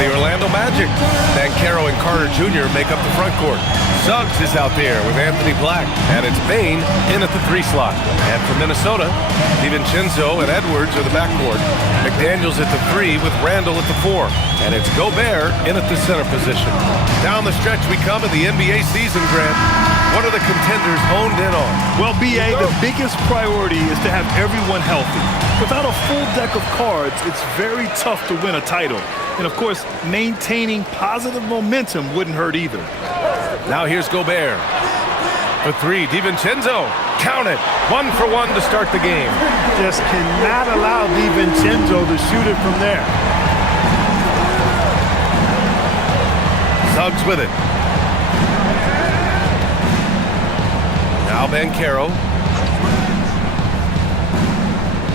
the Orlando Magic. Banchero and Carter Jr. make up the front court. Suggs is out there with Anthony Black, and it's Bane in at the 3 slot. And for Minnesota, DiVincenzo and Edwards are the backcourt. McDaniels at the 3 with Randall at the 4. And it's Gobert in at the center position. Down the stretch we come in the NBA season, Grant. What are the contenders honed in on? Well, B.A., the biggest priority is to have everyone healthy. Without a full deck of cards, it's very tough to win a title. And, of course, maintaining positive momentum wouldn't hurt either. Now here's Gobert. For 3, DiVincenzo. Count it. 1 for 1 to start the game. Just cannot allow DiVincenzo to shoot it from there. Suggs with it. Now Banchero.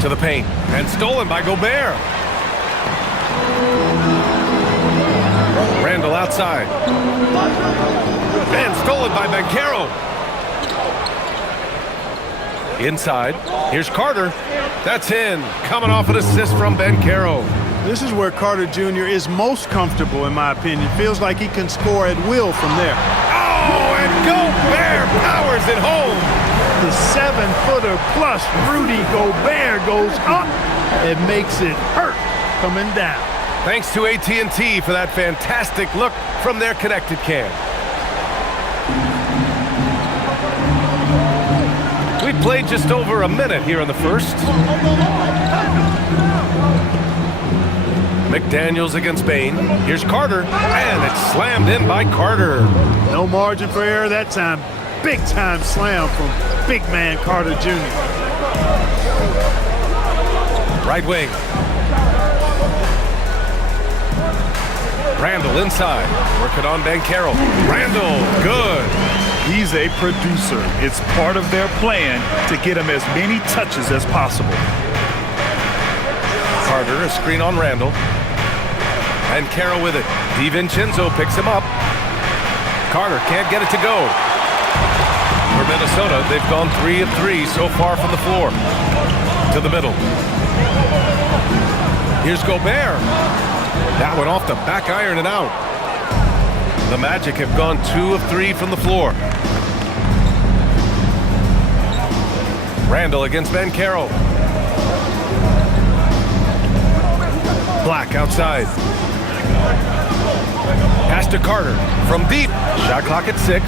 To the paint. And stolen by Gobert. Randall outside. And stolen by Banchero. Inside. Here's Carter. That's in. Coming off an assist from Banchero. This is where Carter Jr. is most comfortable, in my opinion. Feels like he can score at will from there. Oh, and Gobert powers it home. The 7-footer plus Rudy Gobert goes up and makes it hurt coming down. Thanks to AT&T for that fantastic look from their Connecticut cam. We played just over a minute here in the first. McDaniels against Bane. Here's Carter, and it's slammed in by Carter. No margin for error that time. Big-time slam from big man Carter Jr. Right wing. Randall inside. Working on Banchero. Randall, good. He's a producer. It's part of their plan to get him as many touches as possible. Carter, a screen on Randall. Banchero with it. DiVincenzo picks him up. Carter can't get it to go. For Minnesota, they've gone 3 of 3 so far from the floor. To the middle. Here's Gobert. That one off the back iron and out. The Magic have gone 2 of 3 from the floor. Randall against Banchero. Black outside. Pass to Carter from deep. Shot clock at 6.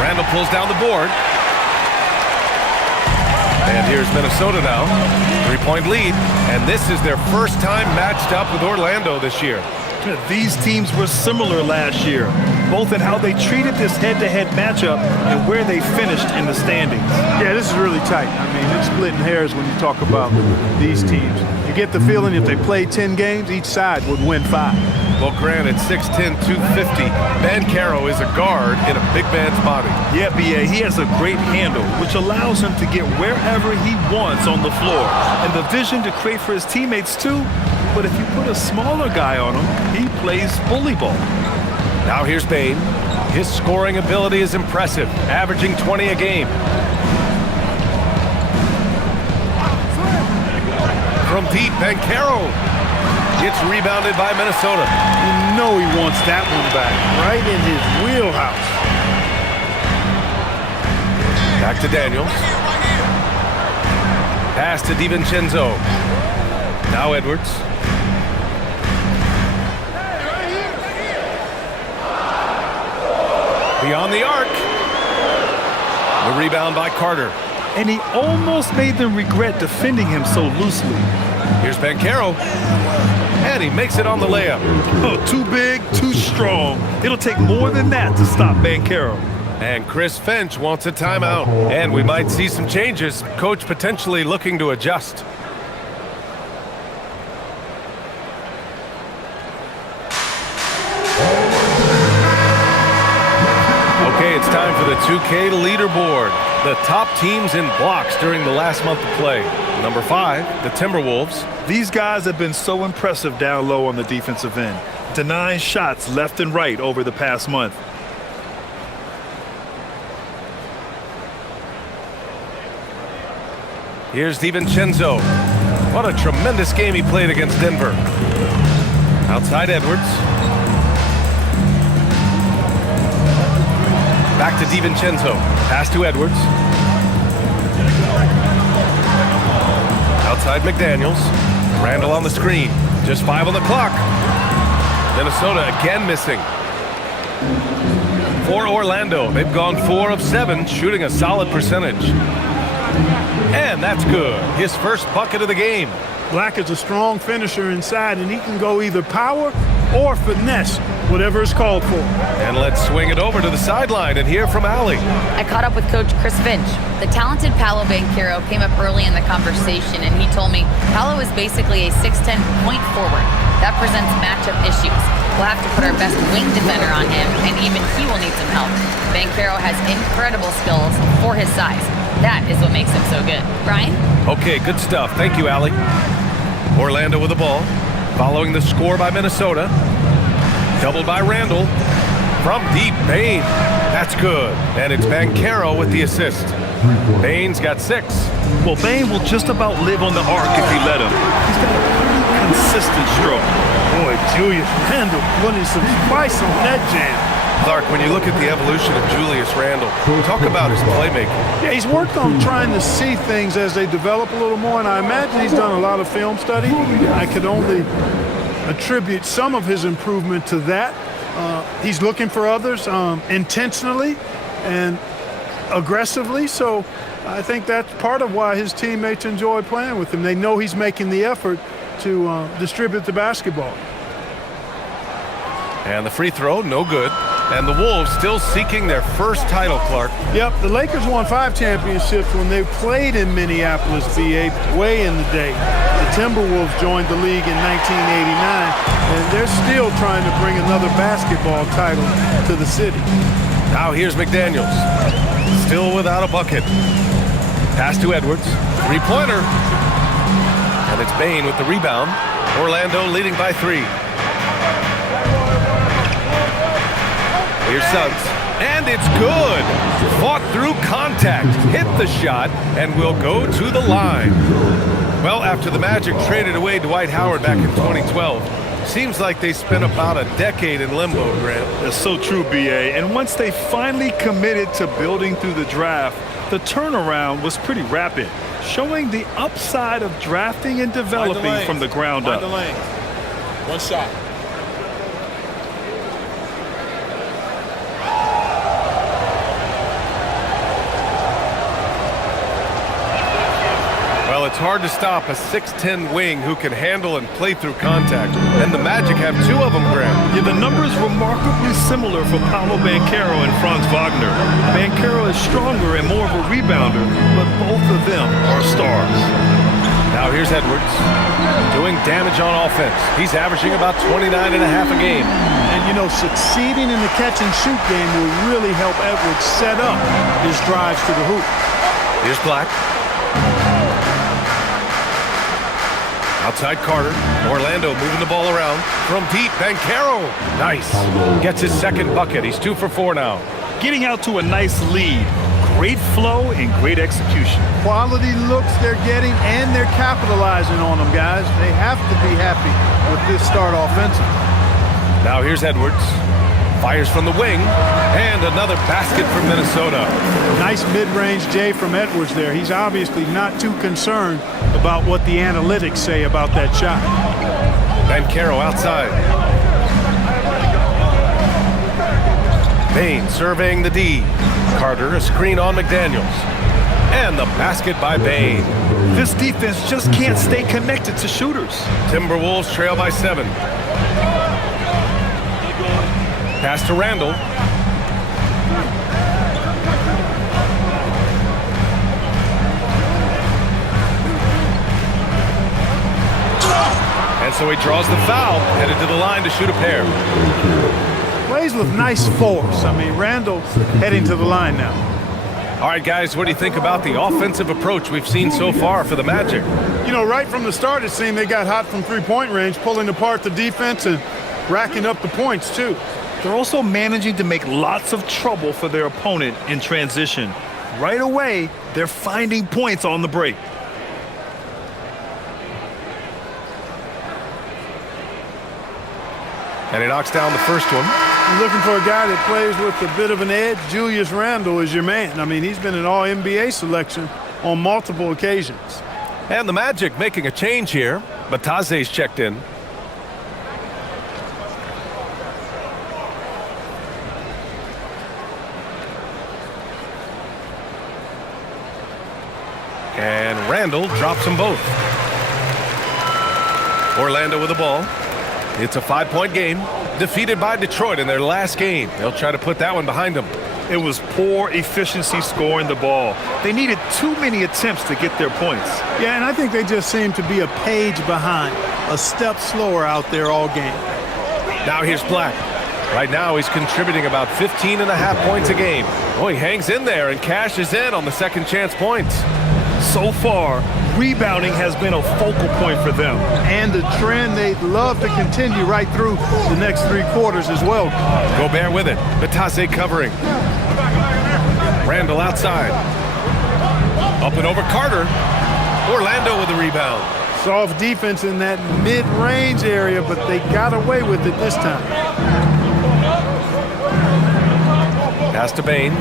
Randall pulls down the board. And here's Minnesota now. 3-point lead. And this is their first time matched up with Orlando this year. These teams were similar last year, both in how they treated this head-to-head matchup and where they finished in the standings. Yeah, this is really tight. I mean, it's splitting hairs when you talk about these teams. You get the feeling if they played 10 games, each side would win 5. Well, granted, 6'10", 250. Banchero is a guard in a big man's body. Yeah, B.A., he has a great handle, which allows him to get wherever he wants on the floor. And the vision to create for his teammates, too. But if you put a smaller guy on him, he plays bully ball. Now here's Bane. His scoring ability is impressive, averaging 20 a game. From deep, Banchero. It's rebounded by Minnesota. You know he wants that one back, right in his wheelhouse. Back to Daniels. Pass to DiVincenzo. Now Edwards. Beyond the arc. The rebound by Carter. And he almost made them regret defending him so loosely. Here's Banchero. And he makes it on the layup. Oh, too big, too strong. It'll take more than that to stop Banchero. And Chris Finch wants a timeout. And we might see some changes. Coach potentially looking to adjust. Okay, it's time for the 2K leaderboard. The top teams in blocks during the last month of play. Number 5, the Timberwolves. These guys have been so impressive down low on the defensive end, denying shots left and right over the past month. Here's DiVincenzo. What a tremendous game he played against Denver. Outside Edwards. Back to DiVincenzo. Pass to Edwards. Outside McDaniels. Randall on the screen. Just 5 on the clock. Minnesota again missing. For Orlando, they've gone 4 of 7, shooting a solid percentage. And that's good. His first bucket of the game. Black is a strong finisher inside, and he can go either power or finesse, whatever is called for. And let's swing it over to the sideline and hear from Allie. I caught up with Coach Chris Finch. The talented Paolo Banchero came up early in the conversation, and he told me Paolo is basically a 6'10" point forward. That presents matchup issues. We'll have to put our best wing defender on him, and even he will need some help. Banchero has incredible skills for his size. That is what makes him so good. Brian? Okay, good stuff. Thank you, Allie. Orlando with the ball. Following the score by Minnesota. Doubled by Randall. From deep, Bane. That's good. And it's Banchero with the assist. Bane's got 6. Well, Bane will just about live on the arc if you let him. He's got a pretty consistent stroke. Boy, Julius Randle putting some spice on that jam. Clark, when you look at the evolution of Julius Randle, talk about his playmaking. Yeah, he's worked on trying to see things as they develop a little more, and I imagine he's done a lot of film study. I could only attribute some of his improvement to that. He's looking for others intentionally and aggressively, so I think that's part of why his teammates enjoy playing with him. They know he's making the effort to distribute the basketball. And the free throw, no good. And the Wolves still seeking their first title, Clark. Yep, the Lakers won 5 championships when they played in Minneapolis, VA, way in the day. The Timberwolves joined the league in 1989, and they're still trying to bring another basketball title to the city. Now here's McDaniels. Still without a bucket. Pass to Edwards. Three-pointer. And it's Bane with the rebound. Orlando leading by 3. Here's Suggs, and it's good. Fought through contact, hit the shot, and will go to the line. Well, after the Magic traded away Dwight Howard back in 2012, seems like they spent about a decade in limbo, Grant. That's so true, B.A. And once they finally committed to building through the draft, the turnaround was pretty rapid, showing the upside of drafting and developing from the ground up. One shot. Well, it's hard to stop a 6'10" wing who can handle and play through contact. And the Magic have 2 of them, Grant. Yeah, the numbers remarkably similar for Paolo Banchero and Franz Wagner. Banchero is stronger and more of a rebounder, but both of them are stars. Now here's Edwards, doing damage on offense. He's averaging about 29.5 a game. And, you know, succeeding in the catch-and-shoot game will really help Edwards set up his drives to the hoop. Here's Black. Outside Carter. Orlando moving the ball around. From deep, Banchero. Nice. Gets his second bucket. He's 2 for 4 now. Getting out to a nice lead. Great flow and great execution. Quality looks they're getting, and they're capitalizing on them, guys. They have to be happy with this start offensively. Now here's Edwards. Fires from the wing. And another basket for Minnesota. Nice mid-range J from Edwards there. He's obviously not too concerned about what the analytics say about that shot. Banchero outside. Bane surveying the D. Carter, a screen on McDaniels. And the basket by Bane. This defense just can't stay connected to shooters. Timberwolves trail by 7. Pass to Randall. And so he draws the foul, headed to the line to shoot a pair. Plays with nice force. I mean, Randall heading to the line now. All right, guys, what do you think about the offensive approach we've seen so far for the Magic? You know, right from the start, it seemed they got hot from three-point range, pulling apart the defense and racking up the points, too. They're also managing to make lots of trouble for their opponent in transition. Right away, they're finding points on the break. And he knocks down the first one. You're looking for a guy that plays with a bit of an edge. Julius Randle is your man. I mean, he's been an all-NBA selection on multiple occasions. And the Magic making a change here. Batase's checked in. And Randle drops them both. Orlando with the ball. It's a 5-point game. Defeated by Detroit in their last game. They'll try to put that one behind them. It was poor efficiency scoring the ball. They needed too many attempts to get their points. Yeah, and I think they just seem to be a page behind, a step slower out there all game. Now here's Black. Right now he's contributing about 15.5 points a game. Oh, he hangs in there and cashes in on the second chance points. So far, rebounding has been a focal point for them. And the trend they'd love to continue right through the next 3 quarters as well. Gobert with it. Batase covering. Randle outside. Up and over Carter. Orlando with the rebound. Soft defense in that mid-range area, but they got away with it this time. Pass to Bane.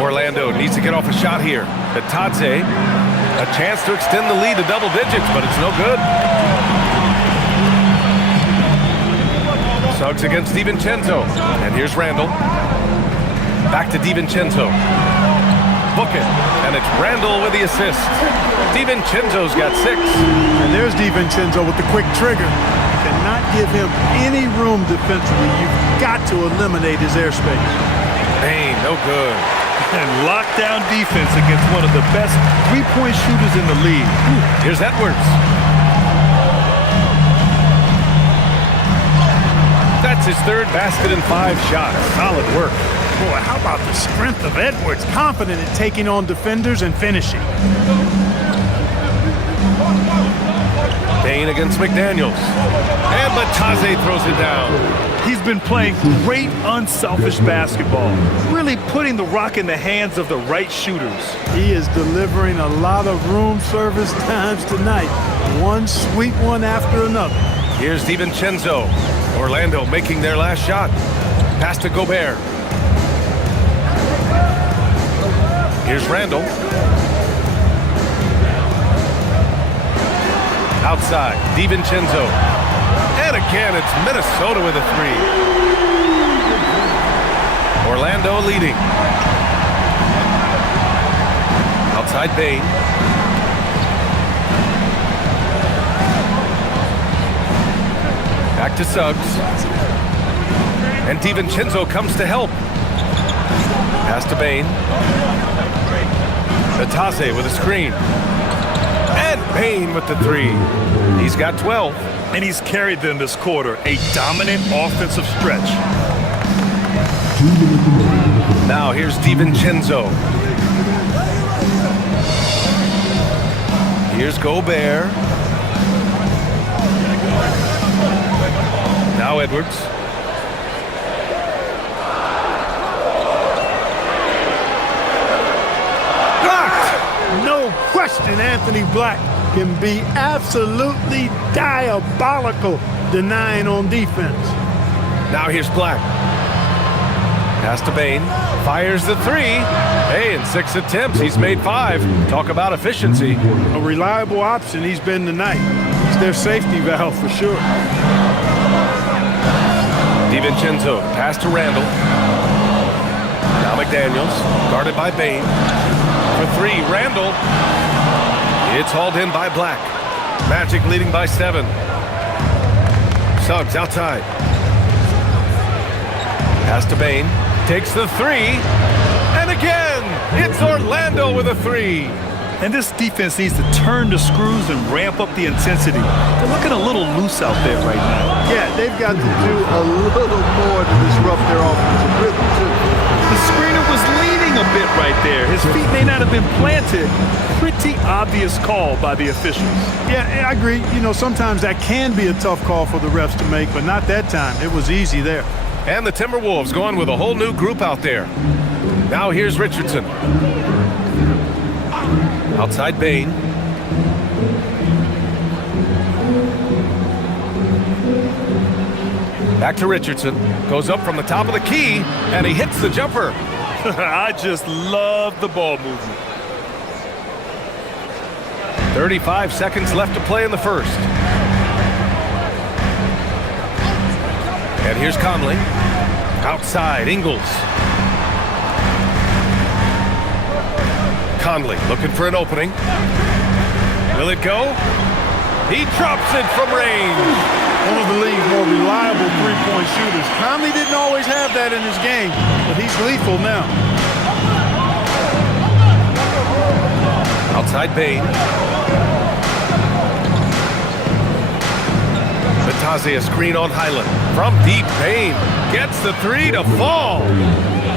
Orlando needs to get off a shot here. Batase, a chance to extend the lead to double digits, but it's no good. Suggs against DiVincenzo. And here's Randle. Back to DiVincenzo. Book it. And it's Randle with the assist. DiVincenzo's got 6. And there's DiVincenzo with the quick trigger. Cannot give him any room defensively. You've got to eliminate his airspace. Bane, no good. And lockdown defense against one of the best three-point shooters in the league. Here's Edwards. That's his 3rd basket in 5 shots. Solid work. Boy, how about the strength of Edwards? Confident in taking on defenders and finishing. Bane against McDaniels. And Batase throws it down. He's been playing great unselfish basketball, really putting the rock in the hands of the right shooters. He is delivering a lot of room service times tonight. One sweet one after another. Here's DiVincenzo. Orlando making their last shot. Pass to Gobert. Here's Randle. Outside, DiVincenzo. And again, it's Minnesota with a 3. Orlando leading. Outside Bane. Back to Suggs. And DiVincenzo comes to help. Pass to Bane. Batase with a screen. And Bane with the 3. He's got 12. And he's carried them this quarter, a dominant offensive stretch. Now here's DiVincenzo. Here's Gobert. Now Edwards. Blocked! No question, Anthony Black can be absolutely diabolical denying on defense. Now here's Black. Pass to Bane. Fires the 3. Hey, in 6 attempts, he's made 5. Talk about efficiency. A reliable option he's been tonight. He's their safety valve for sure. DiVincenzo. Pass to Randle. Now McDaniels. Guarded by Bane. For 3, Randle. It's hauled in by Black. Magic leading by 7. Suggs outside. Pass to Bane. Takes the 3. And again, it's Orlando with a 3. And this defense needs to turn the screws and ramp up the intensity. They're looking a little loose out there right now. Yeah, they've got to do a little more to disrupt their offensive rhythm, too. The screener was leaning a bit right there. His feet may not have been planted. Pretty obvious call by the officials. Yeah, I agree. You know, sometimes that can be a tough call for the refs to make, but not that time. It was easy there. And the Timberwolves going with a whole new group out there. Now here's Richardson. Outside Bane. Back to Richardson. Goes up from the top of the key, and he hits the jumper. I just love the ball movement. 35 seconds left to play in the first. And here's Conley. Outside, Ingles. Conley looking for an opening. Will it go? He drops it from range. One of the league's more reliable three-point shooters. Conley didn't always have that in his game, but he's lethal now. Outside Bane. Batazzi a screen on Highland. From deep, Bane gets the three to fall.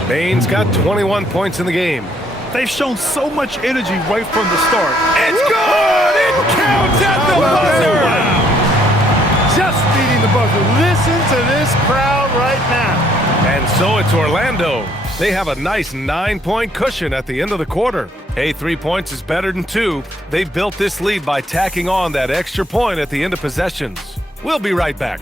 Bane's got 21 points in the game. They've shown so much energy right from the start. It's good! It counts at the buzzer! Wow. Just beating the buzzer. Listen to this crowd right now. And so it's Orlando. They have a nice 9-point cushion at the end of the quarter. Hey, 3 points is better than 2. They've built this lead by tacking on that extra point at the end of possessions. We'll be right back.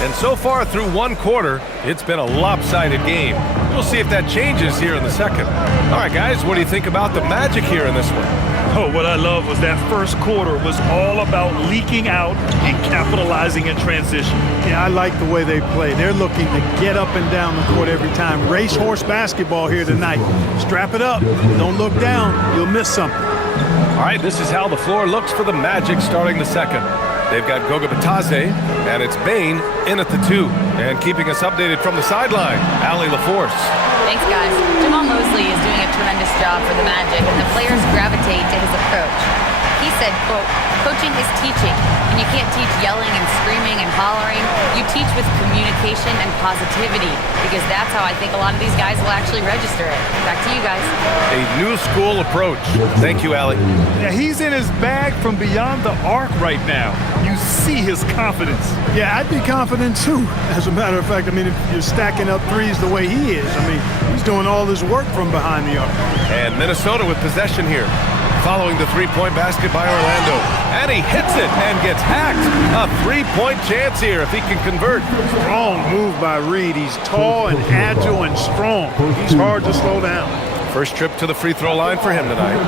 And so far through one quarter, it's been a lopsided game. We'll see if that changes here in the second. All right, guys, what do you think about the Magic here in this one? Oh, what I love was that first quarter was all about leaking out and capitalizing in transition. Yeah, I like the way they play. They're looking to get up and down the court every time. Racehorse basketball here tonight. Strap it up. Don't look down. You'll miss something. All right, this is how the floor looks for the Magic starting the second. They've got Goga Batadze, and it's Bane in at the 2. And keeping us updated from the sideline, Allie LaForce. Thanks, guys. Jamal Mosley is doing a tremendous job for the Magic, and the players gravitate to his approach. He said, quote, "Coaching is teaching, and you can't teach yelling and screaming and hollering. You teach with communication and positivity, because that's how I think a lot of these guys will actually register it." Back to you guys. A new school approach. Thank you, Allie. Yeah, he's in his bag from beyond the arc right now. You see his confidence. Yeah, I'd be confident too. As a matter of fact, I mean, if you're stacking up threes the way he is, I mean, he's doing all this work from behind the arc. And Minnesota with possession here. Following the three-point basket by Orlando. And he hits it and gets hacked. A three-point chance here if he can convert. Strong move by Reed. He's tall and agile and strong. He's hard to slow down. First trip to the free throw line for him tonight.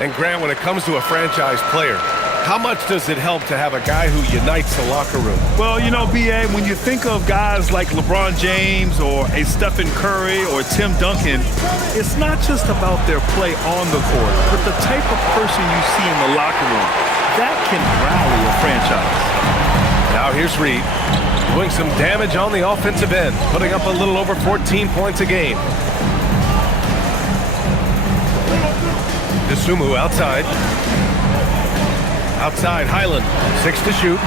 And Grant, when it comes to a franchise player, how much does it help to have a guy who unites the locker room? Well, you know, B.A., when you think of guys like LeBron James or a Stephen Curry or Tim Duncan, it's not just about their play on the court, but the type of person you see in the locker room. That can rally a franchise. Now here's Reed, doing some damage on the offensive end, putting up a little over 14 points a game. Dosunmu outside. Outside, Highland, 6 to shoot.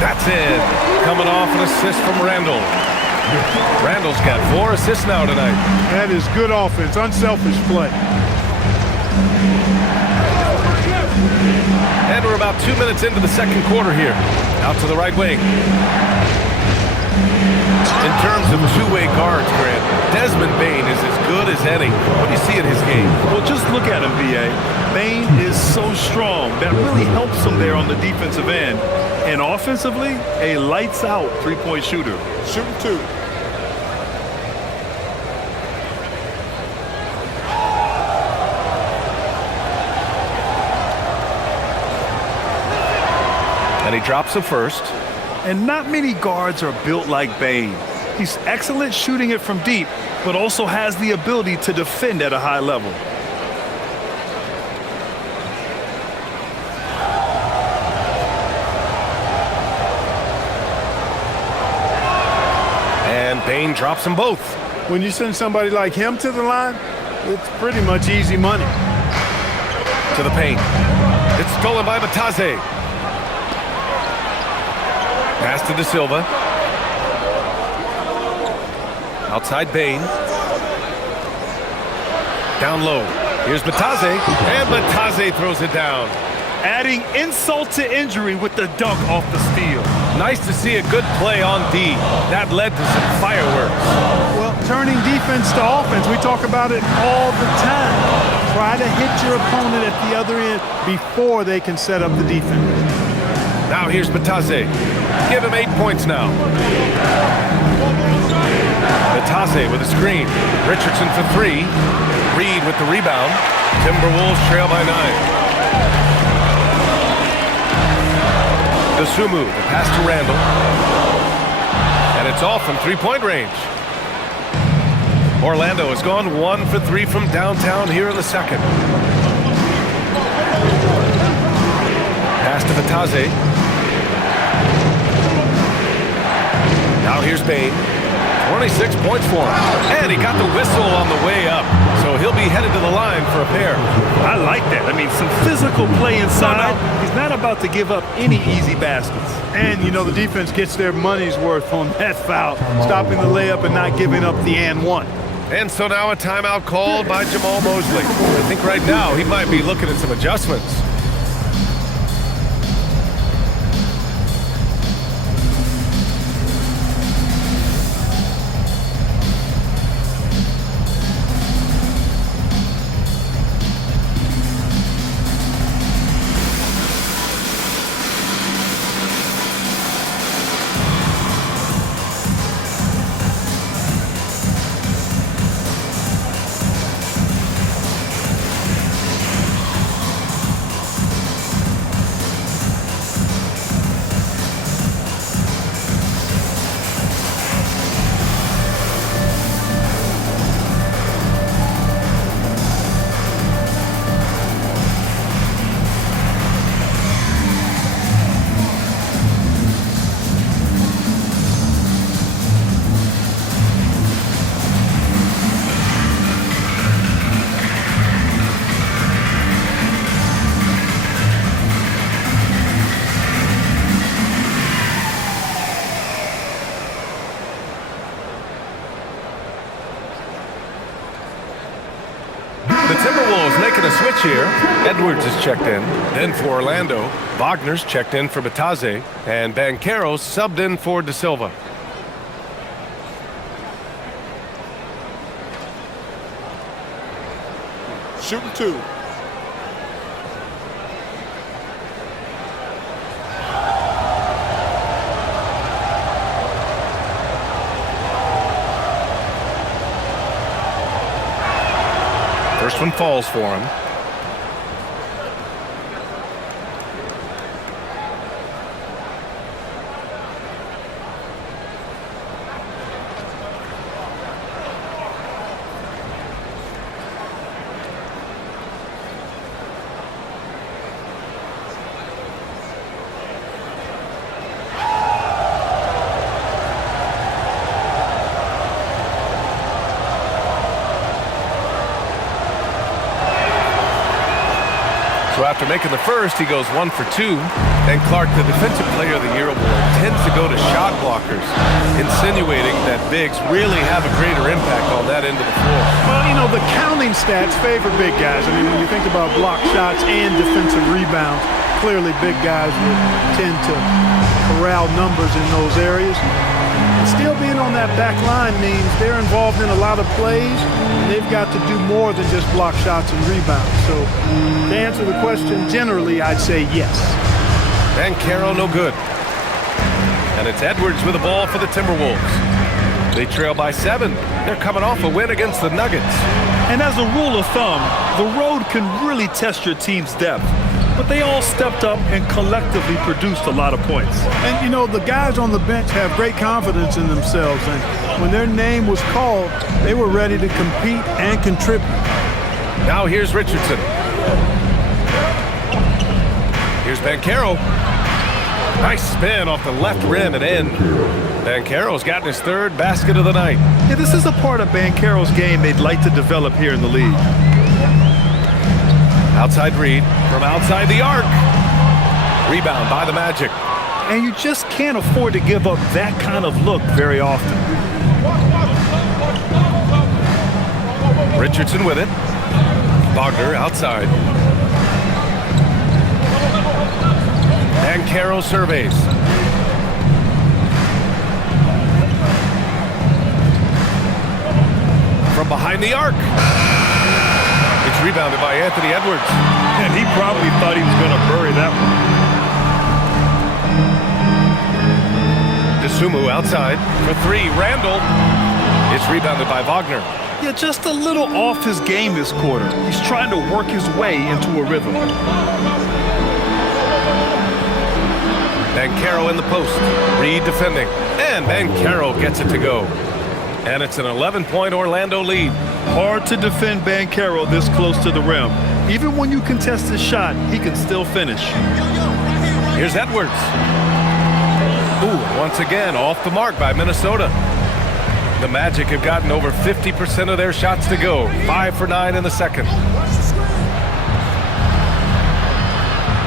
That's it. Coming off an assist from Randall. Randall's got 4 assists now tonight. That is good offense, unselfish play. And we're about 2 minutes into the second quarter here. Out to the right wing. In terms of two-way guards, Grant, Desmond Bane is as good as any. What do you see in his game? Well, just look at him, B.A. Bane is so strong. That really helps him there on the defensive end. And offensively, a lights-out three-point shooter. Shooting 2. And he drops the first. And not many guards are built like Bane. He's excellent shooting it from deep, but also has the ability to defend at a high level. Payne drops them both. When you send somebody like him to the line, it's pretty much easy money. To the paint. It's stolen by Batase. Pass to De Silva. Outside Bane. Down low. Here's Batase. And Batase throws it down. Adding insult to injury with the dunk off the steal. Nice to see a good play on D. That led to some fireworks. Well, turning defense to offense, we talk about it all the time. Try to hit your opponent at the other end before they can set up the defense. Now here's Batase. Give him 8 points now. Batase with a screen. Richardson for 3. Reed with the rebound. Timberwolves trail by 9. Dosunmu, the pass to Randall. And it's off from three-point range. Orlando has gone 1 for 3 from downtown here in the second. Pass to Batase. Now here's Bane. 26 points for him. And he got the whistle on the way up. So he'll be headed to the line for a pair. I like that. I mean, some physical play inside. He's not about to give up any easy baskets. And, you know, the defense gets their money's worth on that foul, stopping the layup and not giving up the and one. And so now a timeout called by Jamal Mosley. I think right now he might be looking at some adjustments. The Timberwolves making a switch here. Edwards is checked in. Then for Orlando, Wagner's checked in for Batase. And Banchero subbed in for De Silva. Shooting 2. First one falls for him. So after making the first, he goes 1 for 2. And Clark, the Defensive Player of the Year award, tends to go to shot blockers, insinuating that bigs really have a greater impact on that end of the floor. Well, you know, the counting stats favor big guys. I mean, when you think about block shots and defensive rebounds, clearly big guys tend to corral numbers in those areas. And still being on that back line means they're involved in a lot of plays, and they've got to do more than just block shots and rebounds. So to answer the question, generally, I'd say yes. Banchero no good. And it's Edwards with the ball for the Timberwolves. They trail by 7. They're coming off a win against the Nuggets. And as a rule of thumb, the road can really test your team's depth. But they all stepped up and collectively produced a lot of points. And, you know, the guys on the bench have great confidence in themselves. And when their name was called, they were ready to compete and contribute. Now here's Richardson. Here's Banchero. Nice spin off the left rim and in. Banchero's gotten his third basket of the night. Yeah, this is a part of Banchero's game they'd like to develop here in the league. Outside Reed from outside the arc. Rebound by the Magic. And you just can't afford to give up that kind of look very often. Richardson with it. Wagner outside. Banchero surveys. From behind the arc. It's rebounded by Anthony Edwards. And he probably thought he was going to bury that one. DeSumo outside for three. Randall. It's rebounded by Wagner. Yeah, just a little off his game this quarter. He's trying to work his way into a rhythm. Banchero in the post. Reed defending. And Banchero gets it to go. And it's an 11-point Orlando lead. Hard to defend Banchero this close to the rim. Even when you contest his shot, he can still finish. Here's Edwards. Ooh, once again, off the mark by Minnesota. The Magic have gotten over 50% of their shots to go. 5 for 9 in the second.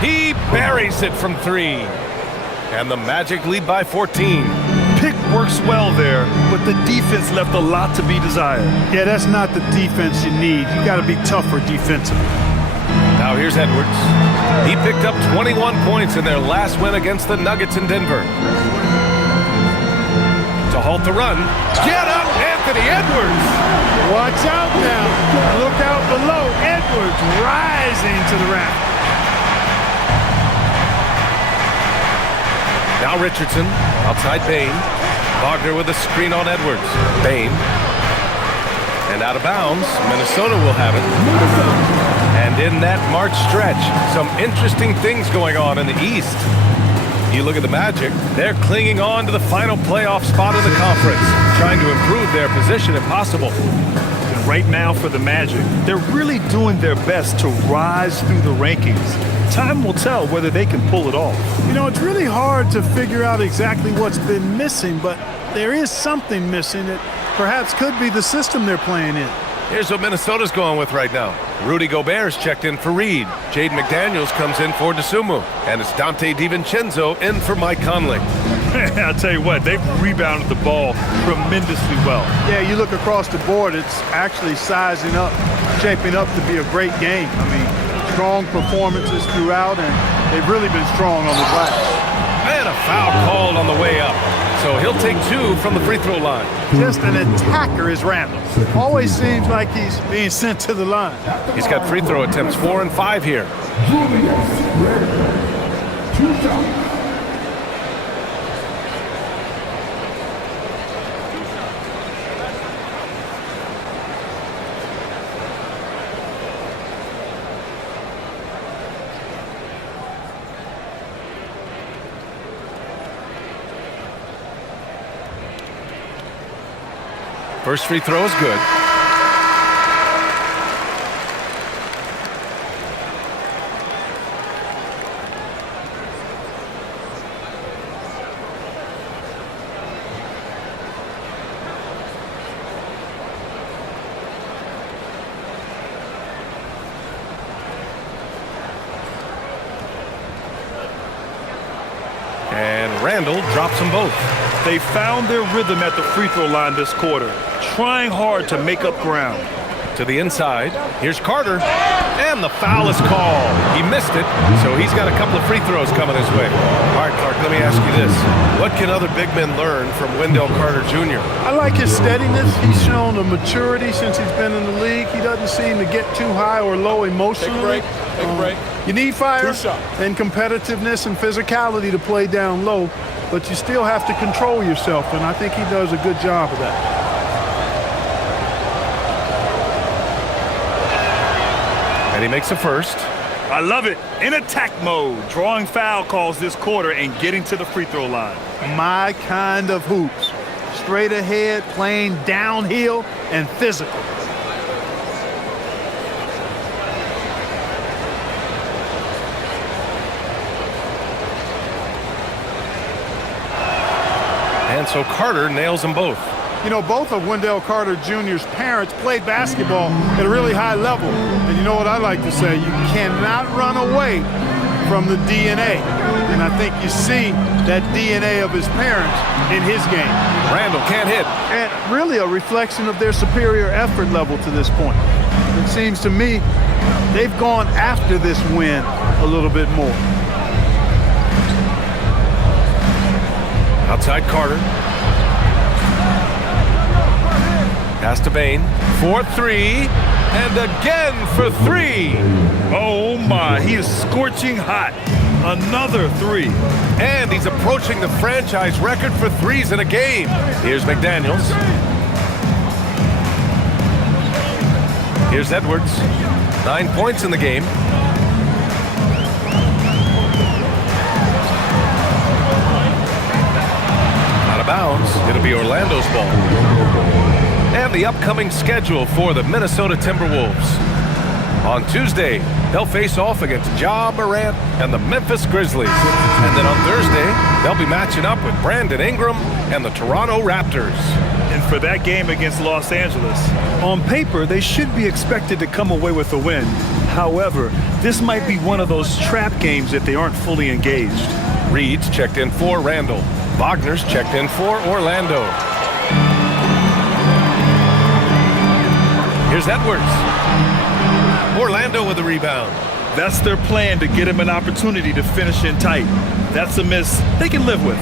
He buries it from three. And the Magic lead by 14. Pick works well there, but the defense left a lot to be desired. Yeah, that's not the defense you need. You got to be tougher defensively. Now here's Edwards. He picked up 21 points in their last win against the Nuggets in Denver. To halt the run. Get up, Anthony Edwards! Watch out now. Look out below. Edwards rising to the rack. Now Richardson, outside Bain. Wagner with a screen on Edwards. Bain. And out of bounds, Minnesota will have it. And in that March stretch, some interesting things going on in the East. You look at the Magic, they're clinging on to the final playoff spot in the conference, trying to improve their position if possible. And right now for the Magic, they're really doing their best to rise through the rankings. Time will tell whether they can pull it off. You know, it's really hard to figure out exactly what's been missing, but there is something missing that perhaps could be the system they're playing in. Here's what Minnesota's going with right now. Rudy Gobert's checked in for Reed. Jaden McDaniels comes in for DeSumo. And it's Dante DiVincenzo in for Mike Conley. I'll tell you what, they've rebounded the ball tremendously well. Yeah, you look across the board, it's actually sizing up, shaping up to be a great game. I mean, strong performances throughout, and they've really been strong on the glass. And a foul called on the way up. So he'll take two from the free throw line. Just an attacker is Randall. Always seems like he's being sent to the line. He's got free throw attempts 4 and 5 here. First free throw is good. And Randall drops them both. They found their rhythm at the free throw line this quarter, trying hard to make up ground. To the inside, here's Carter, and the foul is called. He missed it, so he's got a couple of free throws coming his way. All right, Clark, let me ask you this. What can other big men learn from Wendell Carter Jr.? I like his steadiness. He's shown a maturity since he's been in the league. He doesn't seem to get too high or low emotionally. Take a break. You need fire Two shots. and competitiveness and physicality to play down low, but you still have to control yourself, and I think he does a good job of that. And he makes a first. I love it. In attack mode, drawing foul calls this quarter and getting to the free throw line. My kind of hoops. Straight ahead, playing downhill, and physical. And so Carter nails them both. You know, both of Wendell Carter Jr.'s parents played basketball at a really high level. And you know what I like to say? You cannot run away from the DNA. And I think you see that DNA of his parents in his game. Randall can't hit. And really a reflection of their superior effort level to this point. It seems to me they've gone after this win a little bit more. Outside Carter. Pass to Bane. 4-3. And again for 3. Oh, my. He is scorching hot. Another 3. And he's approaching the franchise record for threes in a game. Here's McDaniels. Here's Edwards. 9 points in the game. Out of bounds. It'll be Orlando's ball. And the upcoming schedule for the Minnesota Timberwolves. On Tuesday, they'll face off against Ja Morant and the Memphis Grizzlies. And then on Thursday, they'll be matching up with Brandon Ingram and the Toronto Raptors. And for that game against Los Angeles, on paper, they should be expected to come away with a win. However, this might be one of those trap games that they aren't fully engaged. Reed's checked in for Randall. Wagner's checked in for Orlando. Here's Edwards. Orlando with the rebound. That's their plan, to get him an opportunity to finish in tight. That's a miss they can live with.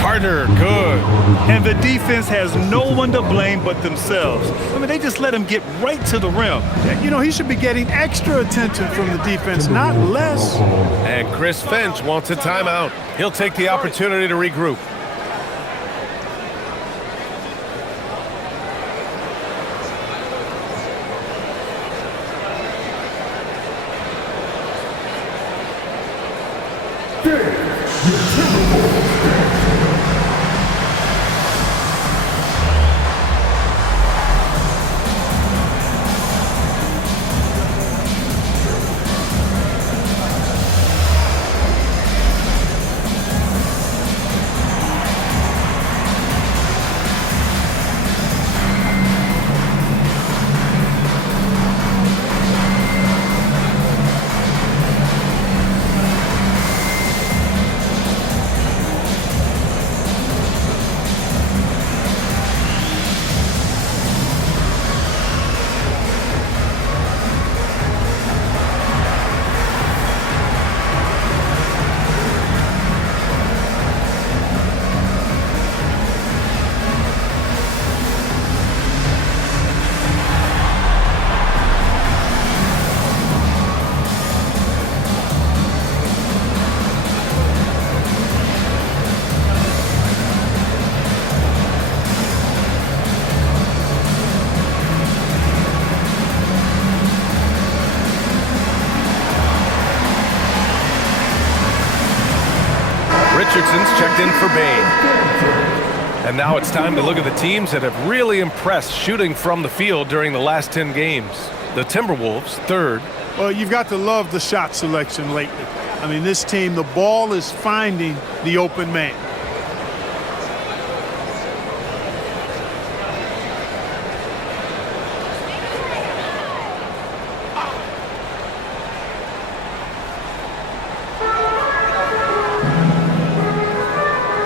Carter, good. And the defense has no one to blame but themselves. I mean, they just let him get right to the rim. You know, he should be getting extra attention from the defense, not less. And Chris Finch wants a timeout. He'll take the opportunity to regroup. Richardson's checked in for Bane. And now it's time to look at the teams that have really impressed shooting from the field during the last 10 games. The Timberwolves, third. Well, you've got to love the shot selection lately. I mean, this team, the ball is finding the open man.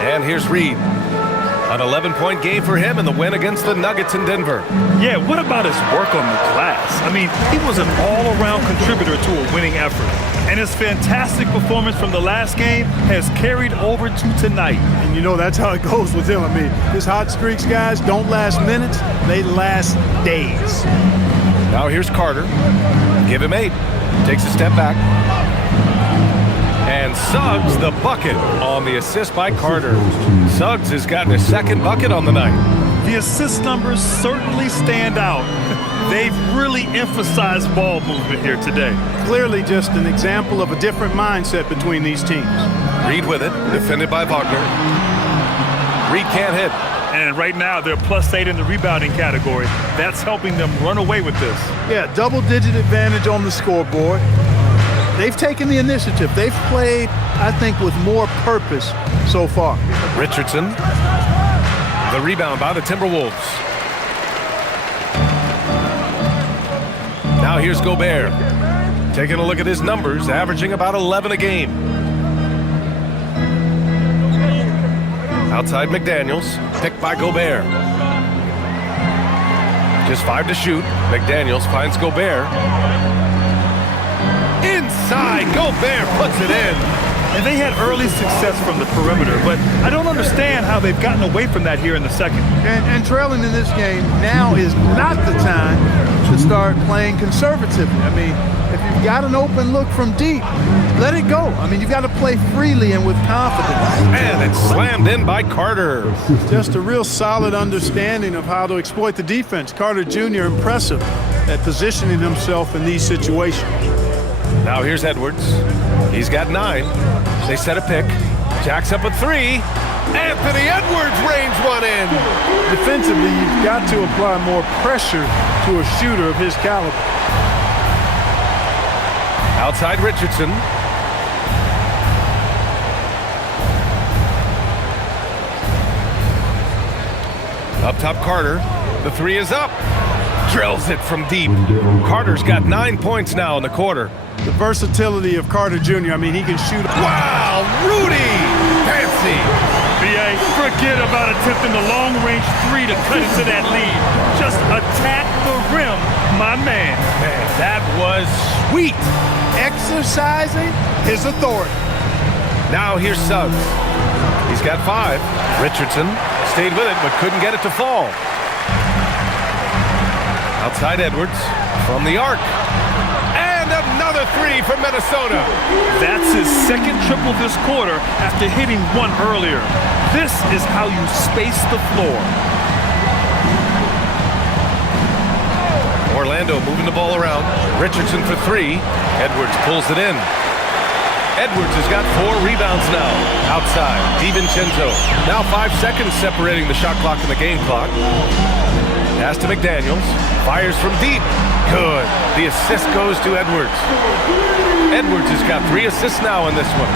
And here's Reed. An 11-point game for him in the win against the Nuggets in Denver. Yeah, what about his work on the glass? I mean, he was an all-around contributor to a winning effort. And his fantastic performance from the last game has carried over to tonight. And you know, that's how it goes with him. I mean, his hot streaks, guys, don't last minutes. They last days. Now here's Carter. Give him 8. Takes a step back. And Suggs the bucket on the assist by Carter. Suggs has gotten his second bucket on the night. The assist numbers certainly stand out. They've really emphasized ball movement here today. Clearly just an example of a different mindset between these teams. Reed with it, defended by Wagner. Reed can't hit. And right now they're +8 in the rebounding category. That's helping them run away with this. Yeah, double-digit advantage on the scoreboard. They've taken the initiative. They've played, I think, with more purpose so far. Richardson. The rebound by the Timberwolves. Now here's Gobert. Taking a look at his numbers, averaging about 11 a game. Outside McDaniels, picked by Gobert. Just 5 to shoot. McDaniels finds Gobert. Inside, Gobert puts it in. And they had early success from the perimeter, but I don't understand how they've gotten away from that here in the second. And trailing in this game, now is not the time to start playing conservatively. I mean, if you've got an open look from deep, let it go. I mean, you've got to play freely and with confidence. And it's slammed in by Carter. Just a real solid understanding of how to exploit the defense. Carter Jr. impressive at positioning himself in these situations. Now here's Edwards. He's got 9. They set a pick. Jacks up a 3. Anthony Edwards range one in. Defensively, you've got to apply more pressure to a shooter of his caliber. Outside Richardson. Up top Carter. The 3 is up. Drills it from deep. Carter's got 9 points now in the quarter. The versatility of Carter Jr., I mean, he can shoot. Wow, Rudy! Fancy! B.A., forget about attempting the long-range 3 to cut into that lead. Just attack the rim, my man. Man, that was sweet. Exercising his authority. Now here's Suggs. He's got 5. Richardson stayed with it but couldn't get it to fall. Outside Edwards from the arc. And another 3 from Minnesota. That's his second triple this quarter after hitting one earlier. This is how you space the floor. Orlando moving the ball around. Richardson for 3. Edwards pulls it in. Edwards has got 4 rebounds now. Outside, DiVincenzo. Now 5 seconds separating the shot clock and the game clock. Pass to McDaniels. Fires from deep. Good. The assist goes to Edwards. Edwards has got 3 assists now in this one.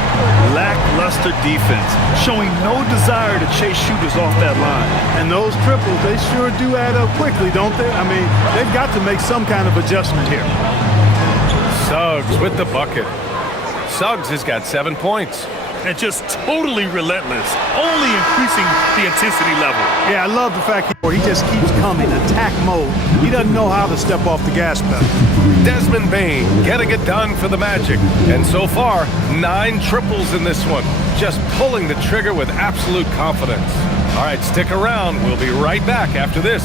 Lackluster defense, showing no desire to chase shooters off that line. And those triples, they sure do add up quickly, don't they? I mean, they've got to make some kind of adjustment here. Suggs with the bucket. Suggs has got 7 points. And just totally relentless, only increasing the intensity level. Yeah, I love the fact he just keeps coming, attack mode. He doesn't know how to step off the gas pedal. Desmond Bane getting it done for the Magic. And so far, 9 triples in this one. Just pulling the trigger with absolute confidence. All right, stick around. We'll be right back after this.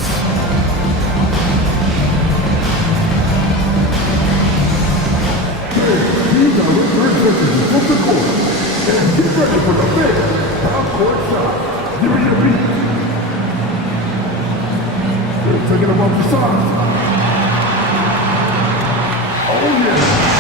And get ready for the big half-court shot. Give me your beat. They're taking him off the side. Oh, yeah.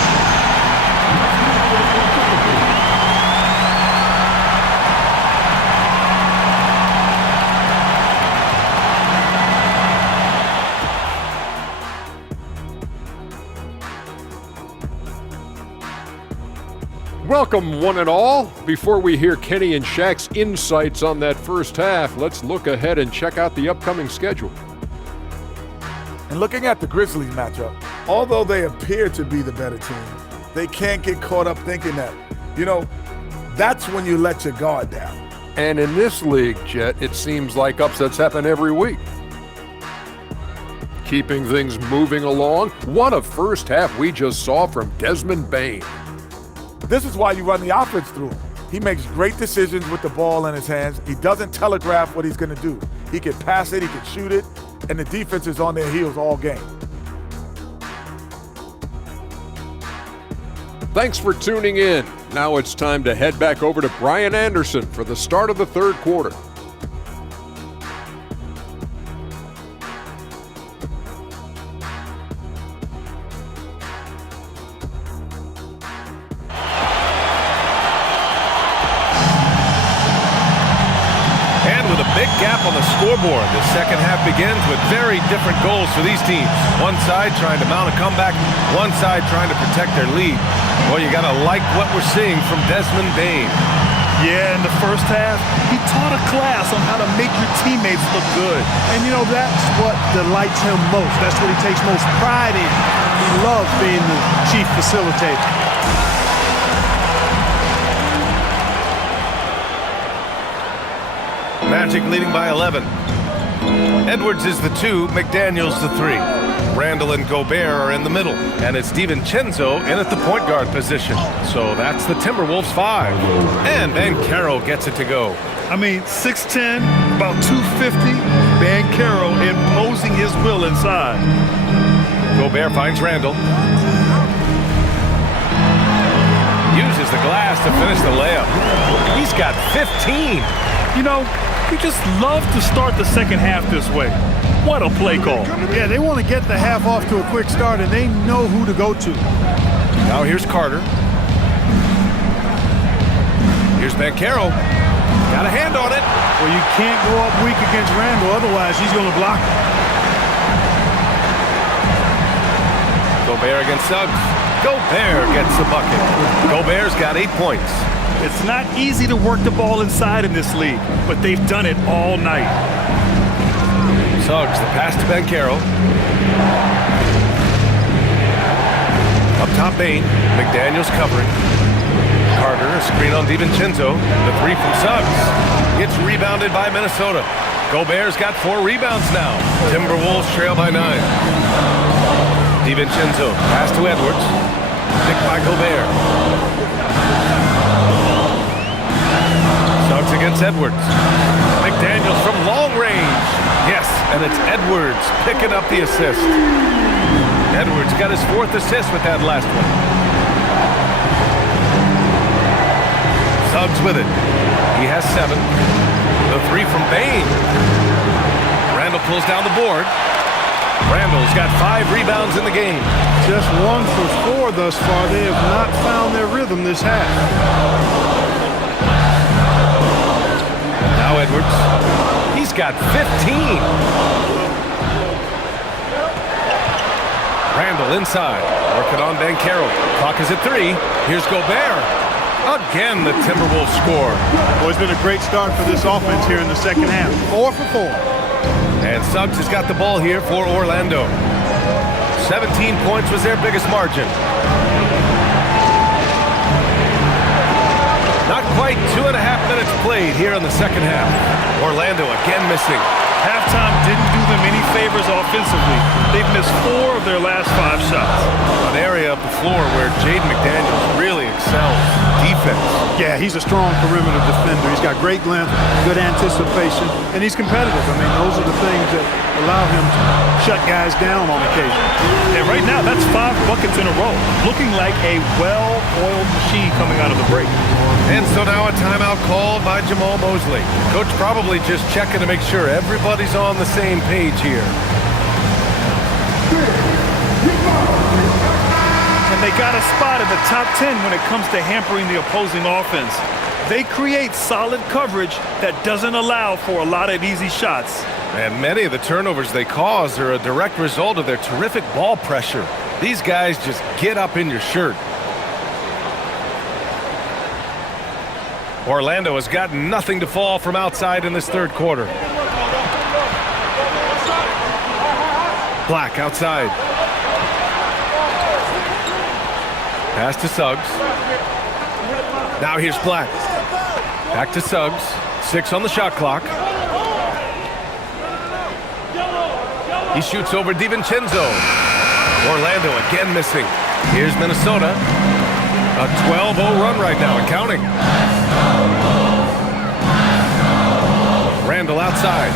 Welcome, one and all. Before we hear Kenny and Shaq's insights on that first half, let's look ahead and check out the upcoming schedule. And looking at the Grizzlies matchup, although they appear to be the better team, they can't get caught up thinking that, that's when you let your guard down. And in this league, Jet, it seems like upsets happen every week. Keeping things moving along, what a first half we just saw from Desmond Bane. This is why you run the offense through him. He makes great decisions with the ball in his hands. He doesn't telegraph what he's going to do. He can pass it, he can shoot it, and the defense is on their heels all game. Thanks for tuning in. Now it's time to head back over to Brian Anderson for the start of the third quarter. Gap on the scoreboard. The second half begins with very different goals for these teams. One side trying to mount a comeback, one side trying to protect their lead. Well, you got to like what we're seeing from Desmond Bane. Yeah, in the first half, he taught a class on how to make your teammates look good. And, that's what delights him most. That's what he takes most pride in. He loves being the chief facilitator. Magic leading by 11. Edwards is the 2, McDaniels the 3. Randall and Gobert are in the middle, and it's DiVincenzo in at the point guard position. So that's the Timberwolves 5. And Banchero gets it to go. 6'10", about 250. Banchero imposing his will inside. Gobert finds Randall. Uses the glass to finish the layup. He's got 15. You just love to start the second half this way. What a play call. Yeah, they want to get the half off to a quick start, and they know who to go to. Now here's Carter. Here's Banchero. Got a hand on it. Well, you can't go up weak against Randall, otherwise he's going to block it. Gobert against Suggs. Gobert gets the bucket. Gobert's got 8 points. It's not easy to work the ball inside in this league, but they've done it all night. Suggs, the pass to Banchero. Up top, Bane. McDaniels covering. Carter, a screen on DiVincenzo. The 3 from Suggs. Gets rebounded by Minnesota. Gobert's got 4 rebounds now. Timberwolves trail by 9. DiVincenzo, pass to Edwards. Picked by Gobert. Suggs against Edwards. McDaniels from long range. Yes, and it's Edwards picking up the assist. Edwards got his 4th assist with that last one. Suggs with it. He has 7. The 3 from Bane. Randall pulls down the board. Randall's got 5 rebounds in the game. Just 1 for 4 thus far. They have not found their rhythm this half. Now Edwards. He's got 15. Randall inside. Working on Banchero. Clock is at 3. Here's Gobert. Again, the Timberwolves score. Well, it's been a great start for this offense here in the second half. 4 for 4. And Suggs has got the ball here for Orlando. 17 points was their biggest margin. Not quite 2.5 minutes played here in the second half. Orlando again missing. Halftime didn't do them any favors offensively. They've missed 4 of their last 5 shots. An area of the floor where Jaden McDaniels really excels. Defense. Yeah, he's a strong perimeter defender. He's got great length, good anticipation, and he's competitive. Those are the things that allow him to shut guys down on occasion. And right now, that's 5 buckets in a row. Looking like a well-oiled machine coming out of the break. And so now a timeout called by Jamal Mosley. Coach probably just checking to make sure everybody's on the same page here. And they got a spot in the top 10 when it comes to hampering the opposing offense. They create solid coverage that doesn't allow for a lot of easy shots. And many of the turnovers they cause are a direct result of their terrific ball pressure. These guys just get up in your shirt. Orlando has got nothing to fall from outside in this third quarter. Black outside. Pass to Suggs. Now here's Black. Back to Suggs. 6 on the shot clock. He shoots over DiVincenzo. Orlando again missing. Here's Minnesota. A 12-0 run right now and counting. Randall outside.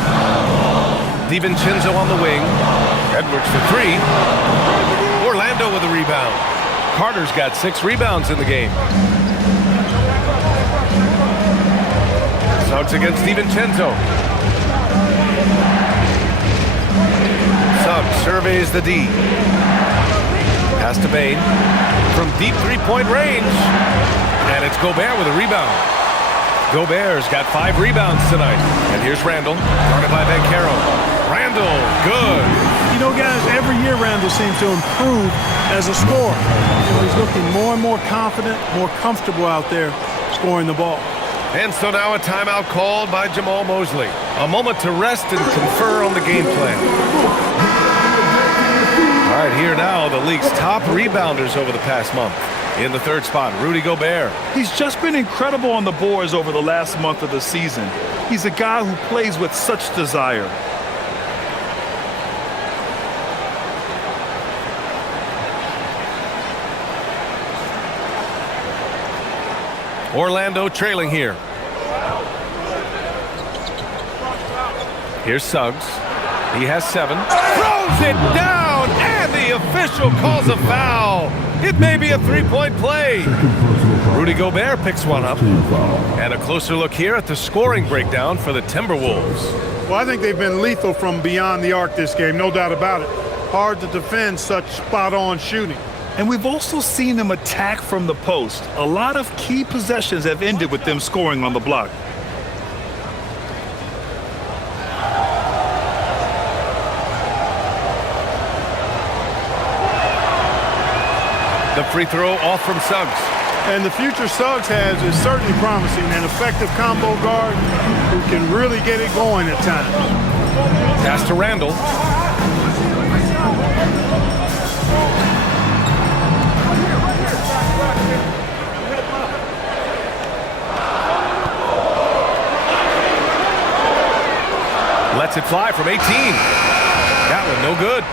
DiVincenzo on the wing. Edwards for 3. Orlando with a rebound. Carter's got 6 rebounds in the game. Suggs against DiVincenzo. Suggs surveys the D. Pass to Bane. From deep 3-point range. And it's Gobert with a rebound. Gobert's got 5 rebounds tonight. And here's Randall, guarded by Banchero. Randall, good. Guys, every year Randall seems to improve as a scorer. He's looking more and more confident, more comfortable out there scoring the ball. And so now a timeout called by Jamal Mosley. A moment to rest and confer on the game plan. All right, here now, the league's top rebounders over the past month. In the third spot, Rudy Gobert. He's just been incredible on the boards over the last month of the season. He's a guy who plays with such desire. Orlando trailing here. Here's Suggs. He has 7. Throws it down, and the official calls a foul. It may be a three-point play. Rudy Gobert picks one up. And a closer look here at the scoring breakdown for the Timberwolves. Well, I think they've been lethal from beyond the arc this game, no doubt about it. Hard to defend such spot-on shooting. And we've also seen them attack from the post. A lot of key possessions have ended with them scoring on the block. The free throw off from Suggs. And the future Suggs has is certainly promising, an effective combo guard who can really get it going at times. Pass to Randall. Lets it fly from 18. That one no good.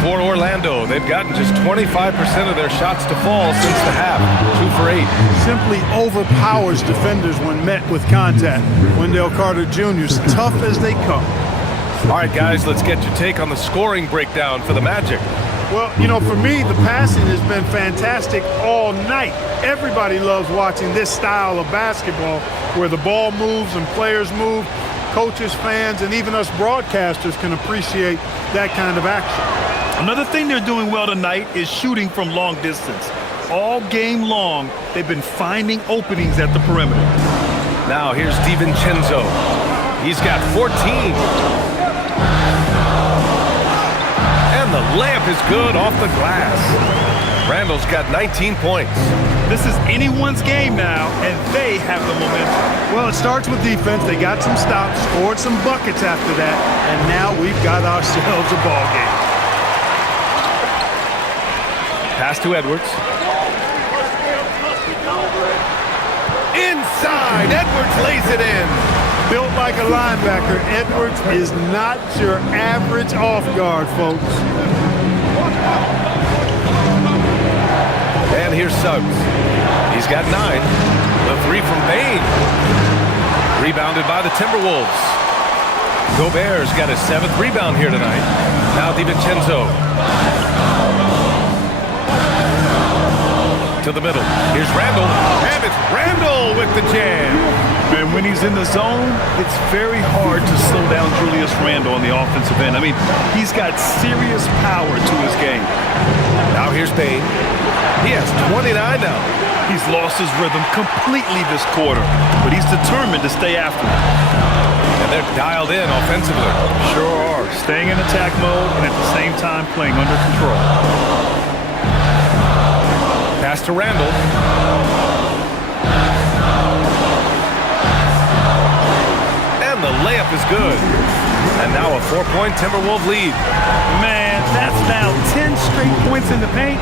For Orlando, they've gotten just 25% of their shots to fall since the half. 2 for 8. Simply overpowers defenders when met with contact. Wendell Carter Jr. is tough as they come. All right, guys, let's get your take on the scoring breakdown for the Magic. Well, you know, for me, the passing has been fantastic all night. Everybody loves watching this style of basketball where the ball moves and players move. Coaches, fans, and even us broadcasters can appreciate that kind of action. Another thing they're doing well tonight is shooting from long distance. All game long, they've been finding openings at the perimeter. Now here's DiVincenzo. He's got 14. And the layup is good off the glass. Randall's got 19 points. This is anyone's game now, and they have the momentum. Well, it starts with defense. They got some stops, scored some buckets after that, and now we've got ourselves a ball game. Pass to Edwards. Inside, Edwards lays it in. Built like a linebacker, Edwards is not your average off guard, folks. And here's Suggs. He's got 9. The 3 from Bain. Rebounded by the Timberwolves. Gobert's got his 7th rebound here tonight. Now DiVincenzo. To the middle. Here's Randall. And it's Randall with the jam. And when he's in the zone, it's very hard to slow down Julius Randle on the offensive end. I mean, he's got serious power to his game. Now here's Bain. He has 29 now. He's lost his rhythm completely this quarter, but he's determined to stay after it. And they're dialed in offensively. Sure are. Staying in attack mode and at the same time playing under control. Pass to Randall. And the layup is good. And now a 4-point Timberwolves lead. Man, that's now 10 straight points in the paint.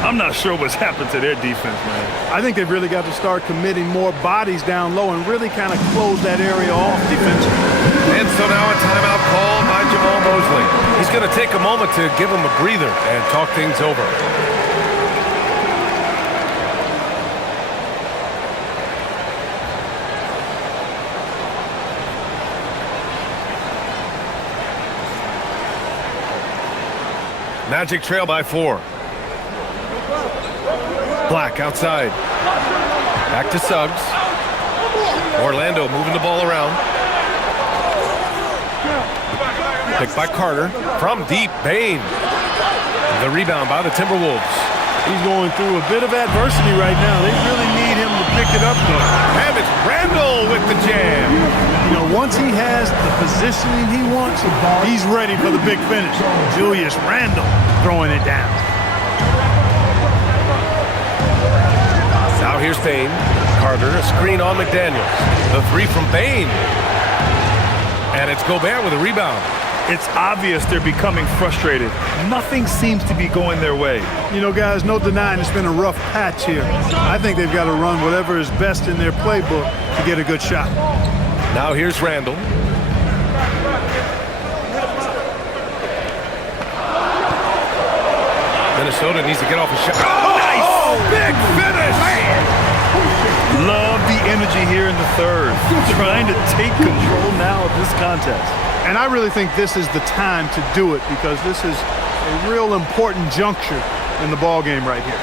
I'm not sure what's happened to their defense, man. I think they've really got to start committing more bodies down low and really kind of close that area off defensively. And so now a timeout called by Jamal Mosley. He's going to take a moment to give him a breather and talk things over. Magic trail by 4. Black outside. Back to Suggs. Orlando moving the ball around. Picked by Carter. From deep, Bain. The rebound by the Timberwolves. He's going through a bit of adversity right now. They really need him to pick it up, though. And it's Randall with the jam. You know, once he has the positioning he wants, he's ready for the big finish. Julius Randle throwing it down. Now here's Bain. Carter, a screen on McDaniels. The three from Bain. And it's Gobert with a rebound. It's obvious they're becoming frustrated. Nothing seems to be going their way. You know, guys, no denying it's been a rough patch here. I think they've got to run whatever is best in their playbook to get a good shot. Now here's Randall. Minnesota needs to get off a shot. Oh, nice! Oh, big finish! Man. Love the energy here in the third. Trying to take control now of this contest. And I really think this is the time to do it because this is a real important juncture in the ball game right here.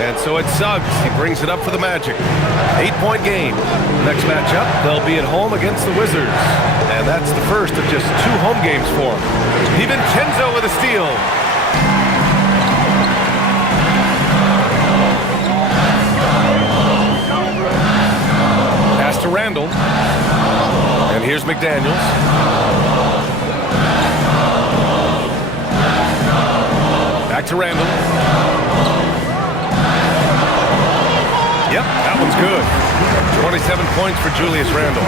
And so it's Suggs. He brings it up for the Magic. 8-point game. Next matchup, they'll be at home against the Wizards. And that's the first of just 2 home games for him. DiVincenzo with a steal. Pass to Randall. And here's McDaniels. Back to Randall. Yep, that one's good. 27 points for Julius Randle.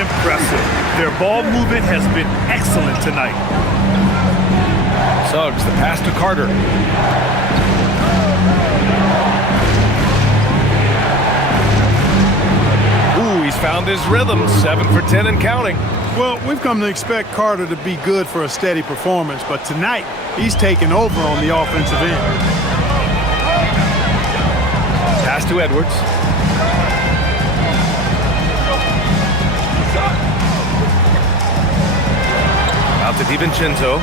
Impressive. Their ball movement has been excellent tonight. Suggs, the pass to Carter. Ooh, he's found his rhythm. 7 for 10 and counting. Well, we've come to expect Carter to be good for a steady performance, but tonight he's taken over on the offensive end. Pass to Edwards. Out to DiVincenzo.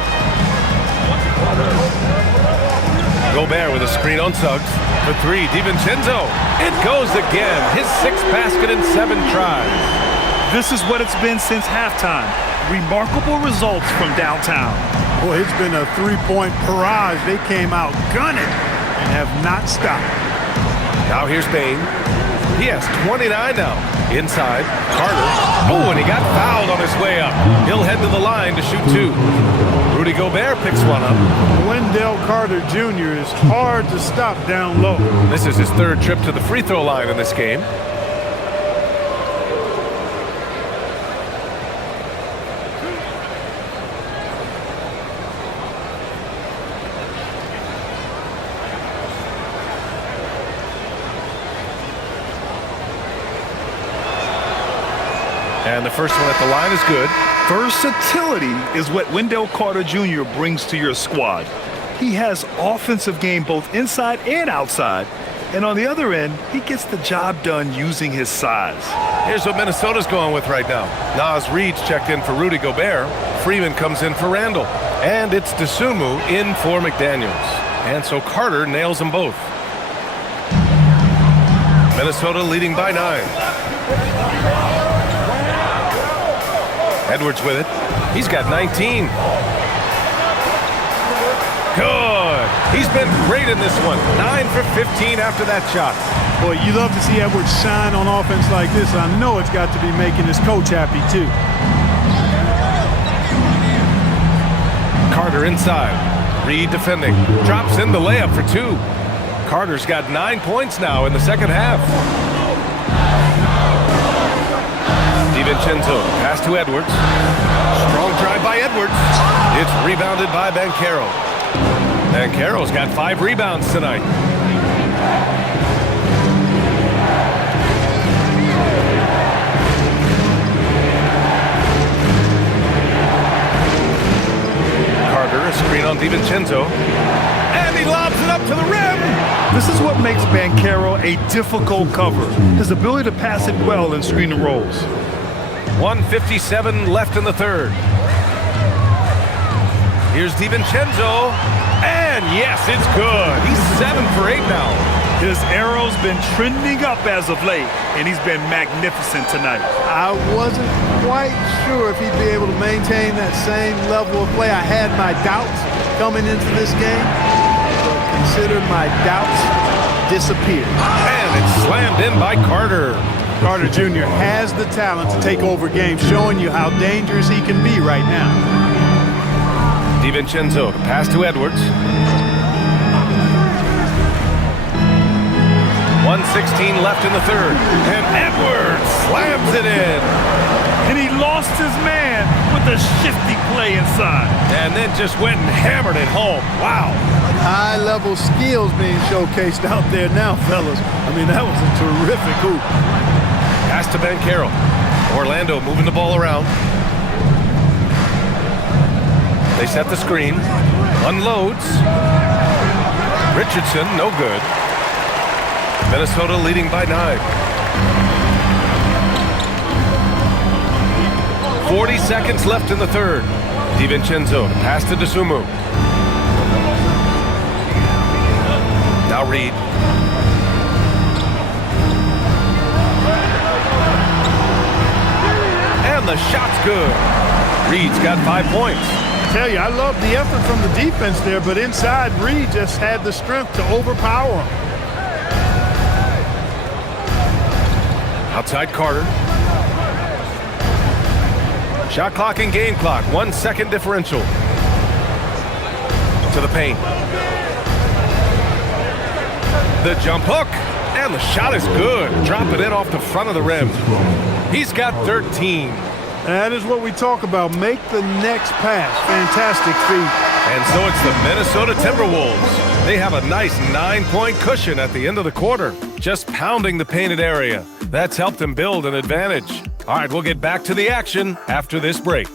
Gobert with a screen on Suggs. For 3, DiVincenzo. It goes again. His 6th basket in 7 tries. This is what it's been since halftime. Remarkable results from downtown. Boy, it's been a 3-point barrage. They came out gunning and have not stopped. Now here's Bain. He has 29 now. Inside, Carter. Oh, and he got fouled on his way up. He'll head to the line to shoot 2. Rudy Gobert picks one up. Wendell Carter Jr. is hard to stop down low. This is his 3rd trip to the free throw line in this game. And the first one at the line is good. Versatility is what Wendell Carter Jr. brings to your squad. He has offensive game both inside and outside. And on the other end, he gets the job done using his size. Here's what Minnesota's going with right now. Naz Reid's checked in for Rudy Gobert. Freeman comes in for Randall. And it's DeSumo in for McDaniels. And so Carter nails them both. Minnesota leading by 9. Edwards with it. He's got 19. Good. He's been great in this one. 9 for 15 after that shot. Boy, you love to see Edwards shine on offense like this. I know it's got to be making his coach happy, too. Carter inside. Reid defending. Drops in the layup for 2. Carter's got 9 points now in the second half. DiVincenzo, pass to Edwards. Strong drive by Edwards. It's rebounded by Banchero. Banchero's got 5 rebounds tonight. Carter, a screen on DiVincenzo. And he lobs it up to the rim. This is what makes Banchero a difficult cover. His ability to pass it well in screen and rolls. 1:57 left in the third. Here's DiVincenzo. And yes, it's good. He's 7 for 8 now. His arrow's been trending up as of late, and he's been magnificent tonight. I wasn't quite sure if he'd be able to maintain that same level of play. I had my doubts coming into this game, but consider my doubts disappeared. And it's slammed in by Carter. Carter Jr. has the talent to take over games, showing you how dangerous he can be right now. DiVincenzo, pass to Edwards. 1:16 left in the third. And Edwards slams it in. And he lost his man with a shifty play inside. And then just went and hammered it home. Wow. High-level skills being showcased out there now, fellas. I mean, that was a terrific hoop. Pass to Ben Carroll. Orlando moving the ball around. They set the screen. Unloads. Richardson, no good. Minnesota leading by 9. 40 seconds left in the third. DiVincenzo, pass to DeSumo. Now Reed. And the shot's good. Reed's got 5 points. I tell you, I love the effort from the defense there, but inside, Reed just had the strength to overpower him. Outside Carter. Shot clock and game clock. 1 second differential. To the paint. The jump hook. And the shot is good. Drop it in off the front of the rim. He's got 13. That is what we talk about. Make the next pass. Fantastic feat. And so it's the Minnesota Timberwolves. They have a nice 9-point cushion at the end of the quarter. Just pounding the painted area. That's helped them build an advantage. All right, we'll get back to the action after this break.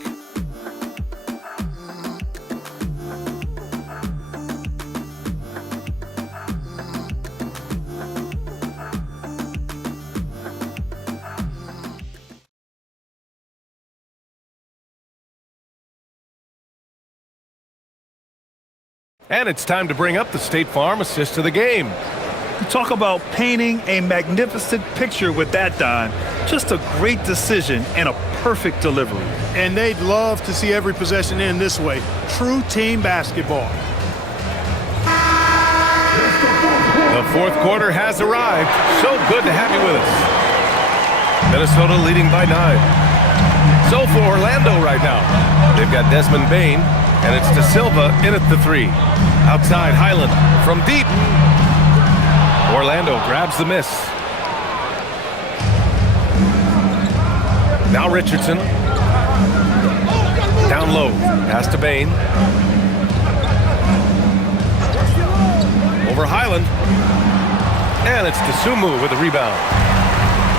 And it's time to bring up the State Farm assist to the game. You talk about painting a magnificent picture with that dime. Just a great decision and a perfect delivery. And they'd love to see every possession end this way. True team basketball. The fourth quarter has arrived. So good to have you with us. Minnesota leading by 9. So for Orlando right now, they've got Desmond Bane, and it's De Silva in at the 3. Outside Highland from deep. Orlando grabs the miss. Now Richardson. Down low. Pass to Bane. Over Highland. And it's DeSumo with the rebound.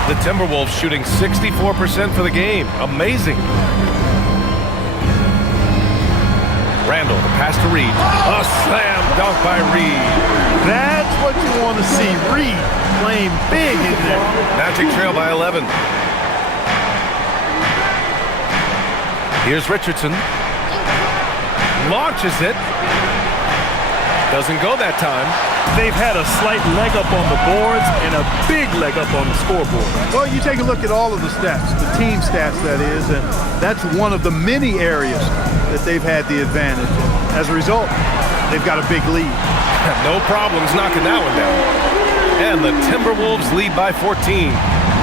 The Timberwolves shooting 64% for the game. Amazing. Randall, the pass to Reed. A slam dunk by Reed. That's what you want to see. Reed playing big in there. Magic trail by 11. Here's Richardson. Launches it. Doesn't go that time. They've had a slight leg up on the boards and a big leg up on the scoreboard. Well, you take a look at all of the stats, the team stats that is, and that's one of the many areas that they've had the advantage. As a result, they've got a big lead. No problems knocking that one down. And the Timberwolves lead by 14.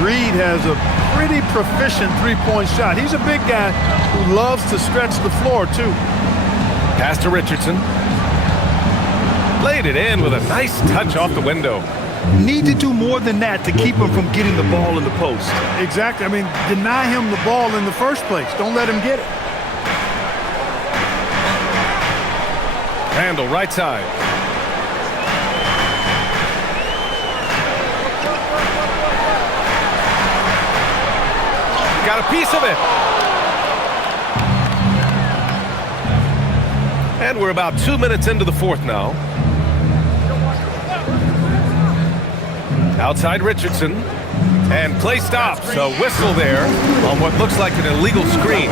Reed has a pretty proficient three-point shot. He's a big guy who loves to stretch the floor, too. Pass to Richardson. Laid it in with a nice touch off the window. Need to do more than that to keep him from getting the ball in the post. Exactly. I mean, deny him the ball in the first place. Don't let him get it. Randall, right side. Got a piece of it. And we're about 2 minutes into the fourth now. Outside Richardson. And play stops. A whistle there on what looks like an illegal screen.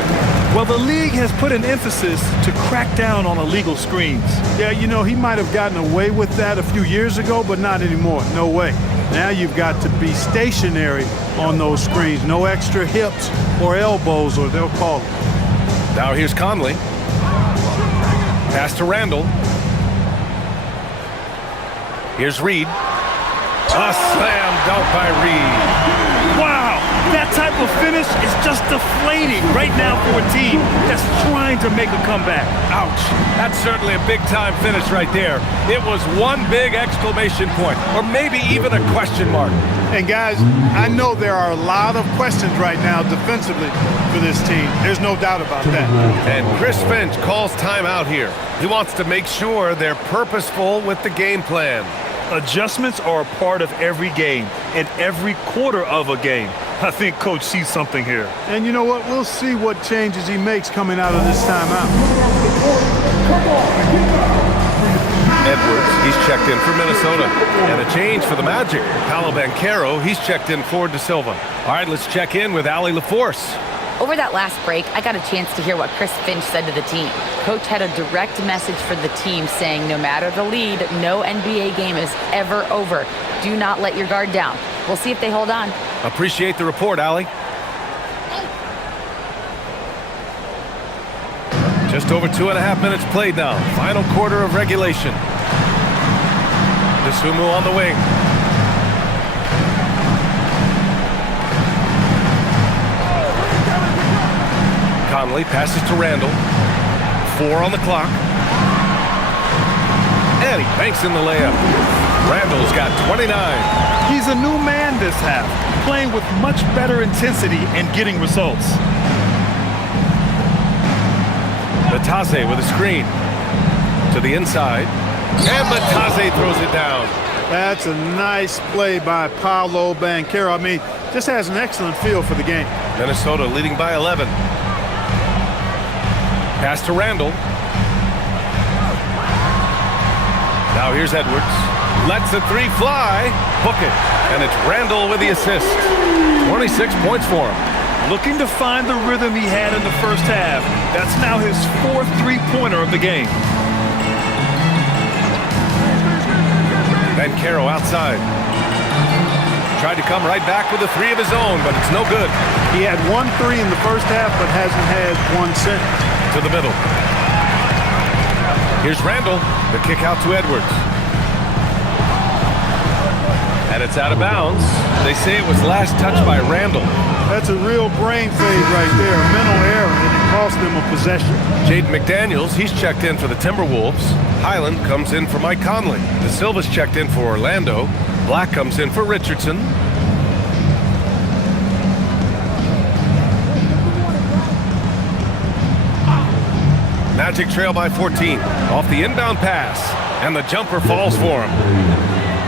Well, the league has put an emphasis to crack down on illegal screens. Yeah, you know, he might have gotten away with that a few years ago, but not anymore. No way. Now you've got to be stationary on those screens. No extra hips or elbows, or they'll call it. Now here's Conley. Pass to Randall. Here's Reed. A slam dunk by Reed. Wow, That type of finish is just deflating right now for a team that's trying to make a comeback. Ouch. That's certainly a big-time finish right there. It was one big exclamation point, or maybe even a question mark. And guys, I know there are a lot of questions right now defensively for this team. There's no doubt about that. And Chris Finch calls timeout here. He wants to make sure they're purposeful with the game plan. Adjustments are a part of every game and every quarter of a game. I think Coach sees something here. And you know what? We'll see what changes he makes coming out of this timeout. Edwards, he's checked in for Minnesota. And a change for the Magic. Paolo Banchero, he's checked in for De Silva. All right, let's check in with Allie LaForce. Over that last break, I got a chance to hear what Chris Finch said to the team. Coach had a direct message for the team saying no matter the lead, no NBA game is ever over. Do not let your guard down. We'll see if they hold on. Appreciate the report, Allie. Just over 2.5 minutes played now. Final quarter of regulation. Dosunmu on the wing. Conley passes to Randall. 4 on the clock. And he banks in the layup. Randall's got 29. He's a new man this half, playing with much better intensity and getting results. Batase with a screen. To the inside. And Batase throws it down. That's a nice play by Paolo Banchero. I mean, just has an excellent feel for the game. Minnesota leading by 11. Pass to Randall. Now here's Edwards. Lets the three fly. Book it. And it's Randall with the assist. 26 points for him. Looking to find the rhythm he had in the first half. That's now his 4th three-pointer of the game. Banchero outside. Tried to come right back with a three of his own, but it's no good. He had 1 3 in the first half, but hasn't had one since. To the middle. Here's Randall. The kick out to Edwards. And it's out of bounds. They say it was last touched by Randall. That's a real brain fade right there, a mental error, and it cost them a possession. Jaden McDaniels, he's checked in for the Timberwolves. Highland comes in for Mike Conley. De Silva's checked in for Orlando. Black comes in for Richardson. Magic trail by 14. Off the inbound pass. And the jumper falls for him.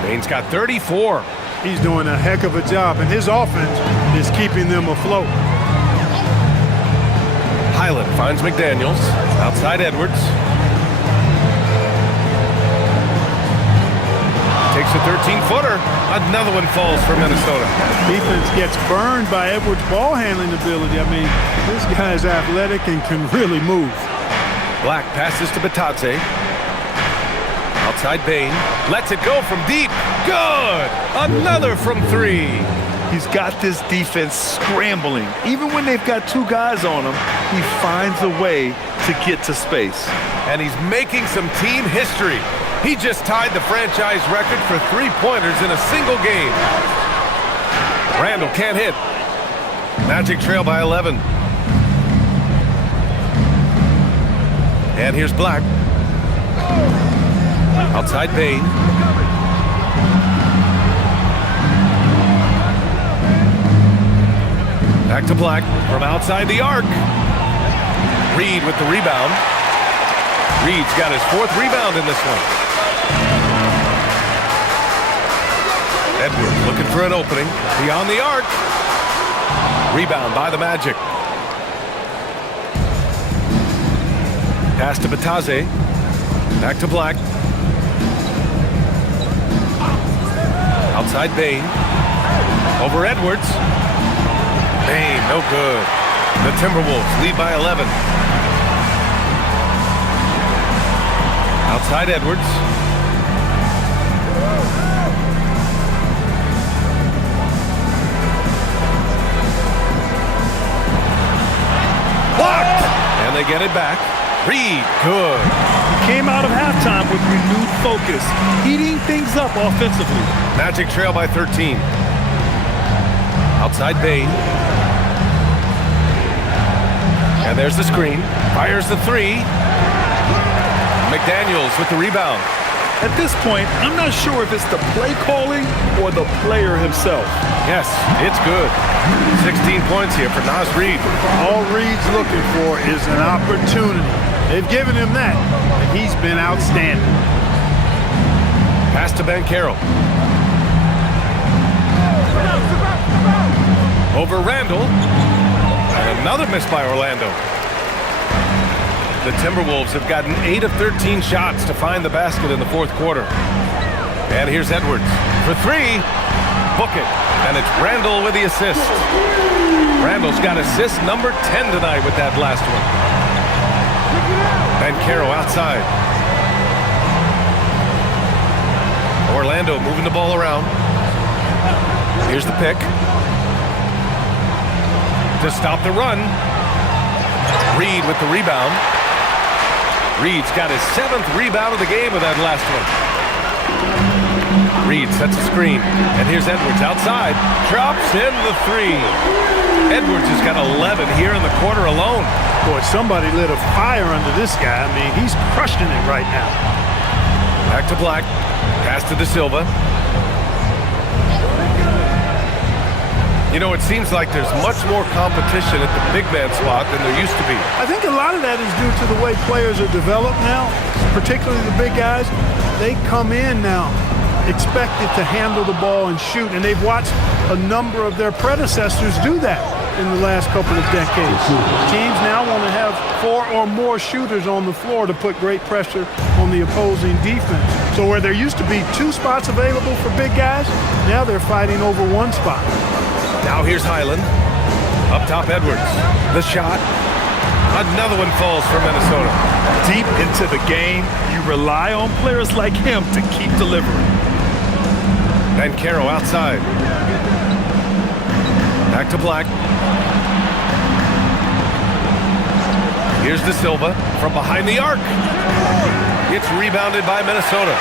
Bane's got 34. He's doing a heck of a job, and his offense is keeping them afloat. Highland finds McDaniels. Outside Edwards. Takes a 13-footer. Another one falls for Minnesota. Defense gets burned by Edwards' ball handling ability. I mean, this guy's athletic and can really move. Black passes to Batase. Outside Bane. Lets it go from deep. Good! Another from 3. He's got this defense scrambling. Even when they've got 2 guys on him, he finds a way to get to space. And he's making some team history. He just tied the franchise record for 3-pointers in a single game. Randall can't hit. Magic trail by 11. And here's Black. Outside Bane. Back to Black from outside the arc. Reed with the rebound. Reed's got his 4th rebound in this one. Edwards looking for an opening. Beyond the arc. Rebound by the Magic. Pass to Batase. Back to Black. Outside Bane. Over Edwards. Bane, no good. The Timberwolves lead by 11. Outside Edwards. Blocked! And they get it back. Reed, good. He came out of halftime with renewed focus, heating things up offensively. Magic trail by 13. Outside Bain. And there's the screen. Fires the three. McDaniels with the rebound. At this point, I'm not sure if it's the play calling or the player himself. Yes, it's good. 16 points here for Naz Reid. All Reid's looking for is an opportunity. They've given him that, and he's been outstanding. Pass to Banchero. Over Randall. And another miss by Orlando. The Timberwolves have gotten 8 of 13 shots to find the basket in the fourth quarter. And here's Edwards for three. Book it. And it's Randall with the assist. Randall's got assist number 10 tonight with that last one. Banchero outside. Orlando moving the ball around. Here's the pick. To stop the run. Reid with the rebound. Reid's got his 7th rebound of the game with that last one. Reid sets a screen. And here's Edwards outside. Drops in the three. Edwards has got 11 here in the quarter alone. Boy, somebody lit a fire under this guy. I mean, he's crushing it right now. Back to Black. Pass to De Silva. You know, it seems like there's much more competition at the big man spot than there used to be. I think a lot of that is due to the way players are developed now, particularly the big guys. They come in now expected to handle the ball and shoot, and they've watched a number of their predecessors do that in the last couple of decades. Teams now want to have 4 or more shooters on the floor to put great pressure on the opposing defense. So where there used to be 2 spots available for big guys, now they're fighting over 1 spot. Now here's Highland. Up top, Edwards. The shot. Another one falls for Minnesota. Deep into the game, you rely on players like him to keep delivering. Banchero outside. Back to Black. Here's De Silva from behind the arc. It's rebounded by Minnesota.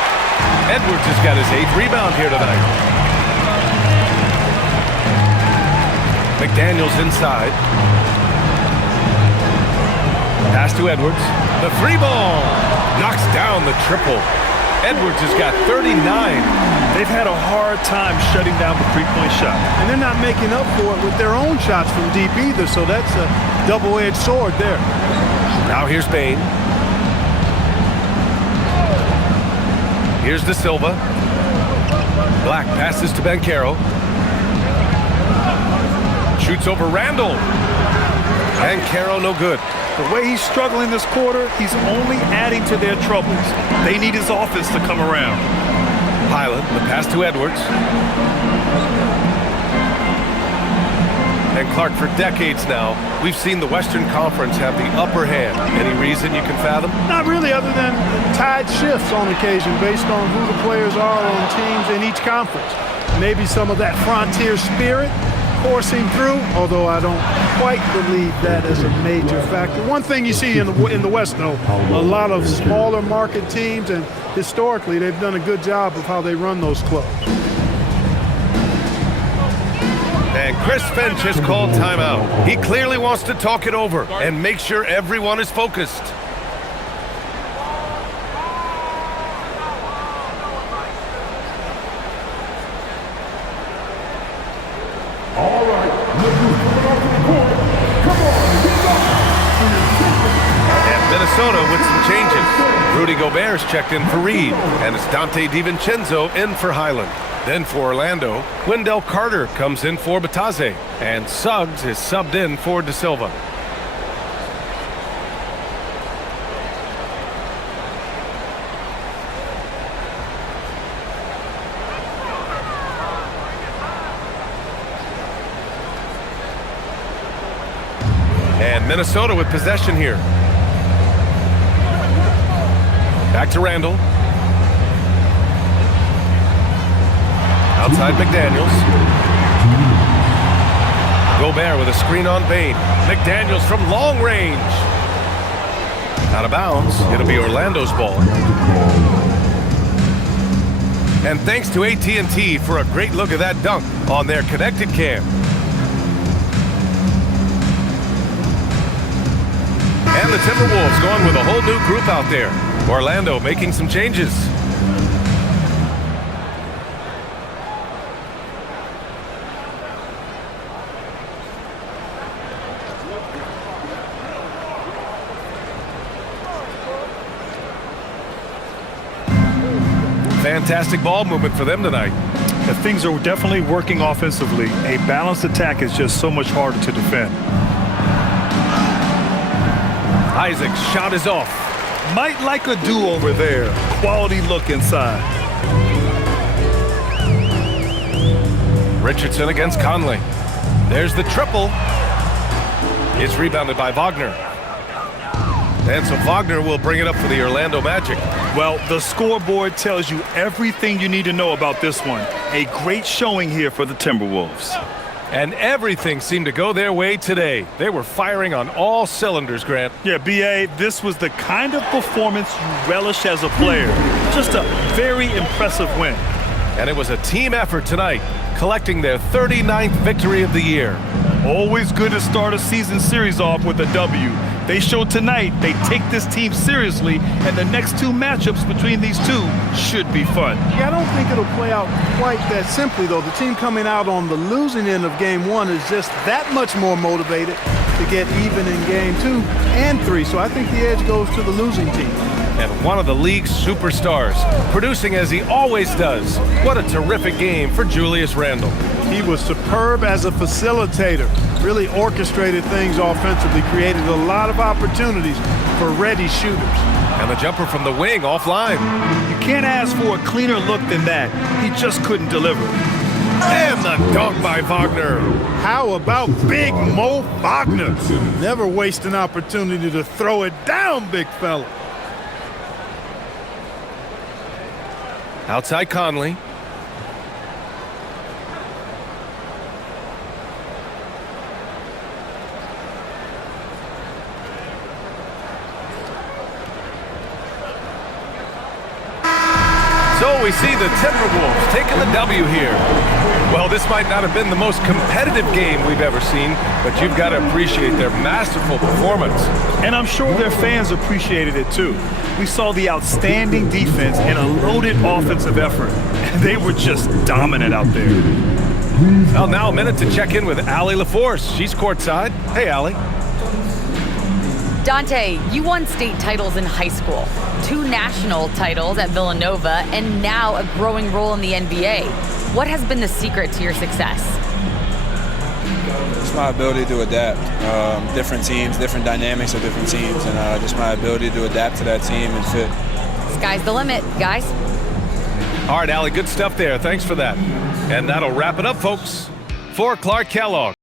Edwards has got his 8th rebound here tonight. McDaniels inside. Pass to Edwards. The 3 ball. Knocks down the triple. Edwards has got 39. They've had a hard time shutting down the 3-point shot. And they're not making up for it with their own shots from deep either, so that's a double-edged sword there. Now here's Bain. Here's De Silva. Black passes to Banchero. Shoots over Randall. Banchero no good. The way he's struggling this quarter, he's only adding to their troubles. They need his offense to come around. Highland, the pass to Edwards. And Clark, for decades now, we've seen the Western Conference have the upper hand. Any reason you can fathom? Not really, other than tide shifts on occasion based on who the players are on teams in each conference. Maybe some of that frontier spirit coursing through, although I don't quite believe that is a major factor. One thing you see in the West, though, a lot of smaller market teams, and historically they've done a good job of how they run those clubs. And Chris Finch has called timeout. He clearly wants to talk it over and make sure everyone is focused. All right, look who's coming off the court. Come on, get up. And Minnesota with some changes. Rudy Gobert's checked in for Reid, and it's Dante DiVincenzo in for Highland. Then for Orlando, Wendell Carter comes in for Batase, and Suggs is subbed in for De Silva. And Minnesota with possession here. Back to Randall. Outside McDaniels. Gobert with a screen on Bain. McDaniels from long range. Out of bounds. It'll be Orlando's ball. And thanks to AT&T for a great look at that dunk on their connected cam. the Timberwolves going with a whole new group out there. Orlando making some changes. Fantastic ball movement for them tonight. If things are definitely working offensively, a balanced attack is just so much harder to defend. Isaac's shot is off. Might like a do-over there. Quality look inside. Richardson against Conley. There's the triple. It's rebounded by Wagner. And so Wagner will bring it up for the Orlando Magic. Well, the scoreboard tells you everything you need to know about this one. A great showing here for the Timberwolves. And everything seemed to go their way today. They were firing on all cylinders, Grant. Yeah, B.A., this was the kind of performance you relish as a player. Just a very impressive win. And it was a team effort tonight, collecting their 39th victory of the year. Always good to start a season series off with a W. They showed tonight they take this team seriously, and the next two matchups between these two should be fun. Yeah, I don't think it'll play out quite that simply, though. The team coming out on the losing end of game one is just that much more motivated to get even in game 2 and 3. So I think the edge goes to the losing team. And one of the league's superstars, producing as he always does. What a terrific game for Julius Randle. He was superb as a facilitator, really orchestrated things offensively, created a lot of opportunities for ready shooters. And the jumper from the wing offline. You can't ask for a cleaner look than that. He just couldn't deliver. And the dunk by Wagner. How about Big Mo Wagner? Never waste an opportunity to throw it down, big fella. Outside Conley. So we see the Timberwolves taking the W here. Well, this might not have been the most competitive game we've ever seen, but you've got to appreciate their masterful performance. And I'm sure their fans appreciated it too. We saw the outstanding defense and a loaded offensive effort. They were just dominant out there. Well, now a minute to check in with Allie LaForce. She's courtside. Hey, Allie. Dante, you won state titles in high school, 2 national titles at Villanova, and now a growing role in the NBA. What has been the secret to your success? It's my ability to adapt. Different teams, different dynamics of different teams, and just my ability to adapt to that team and fit. Sky's the limit, guys. All right, Allie, good stuff there. Thanks for that. And that'll wrap it up, folks. For Clark Kellogg.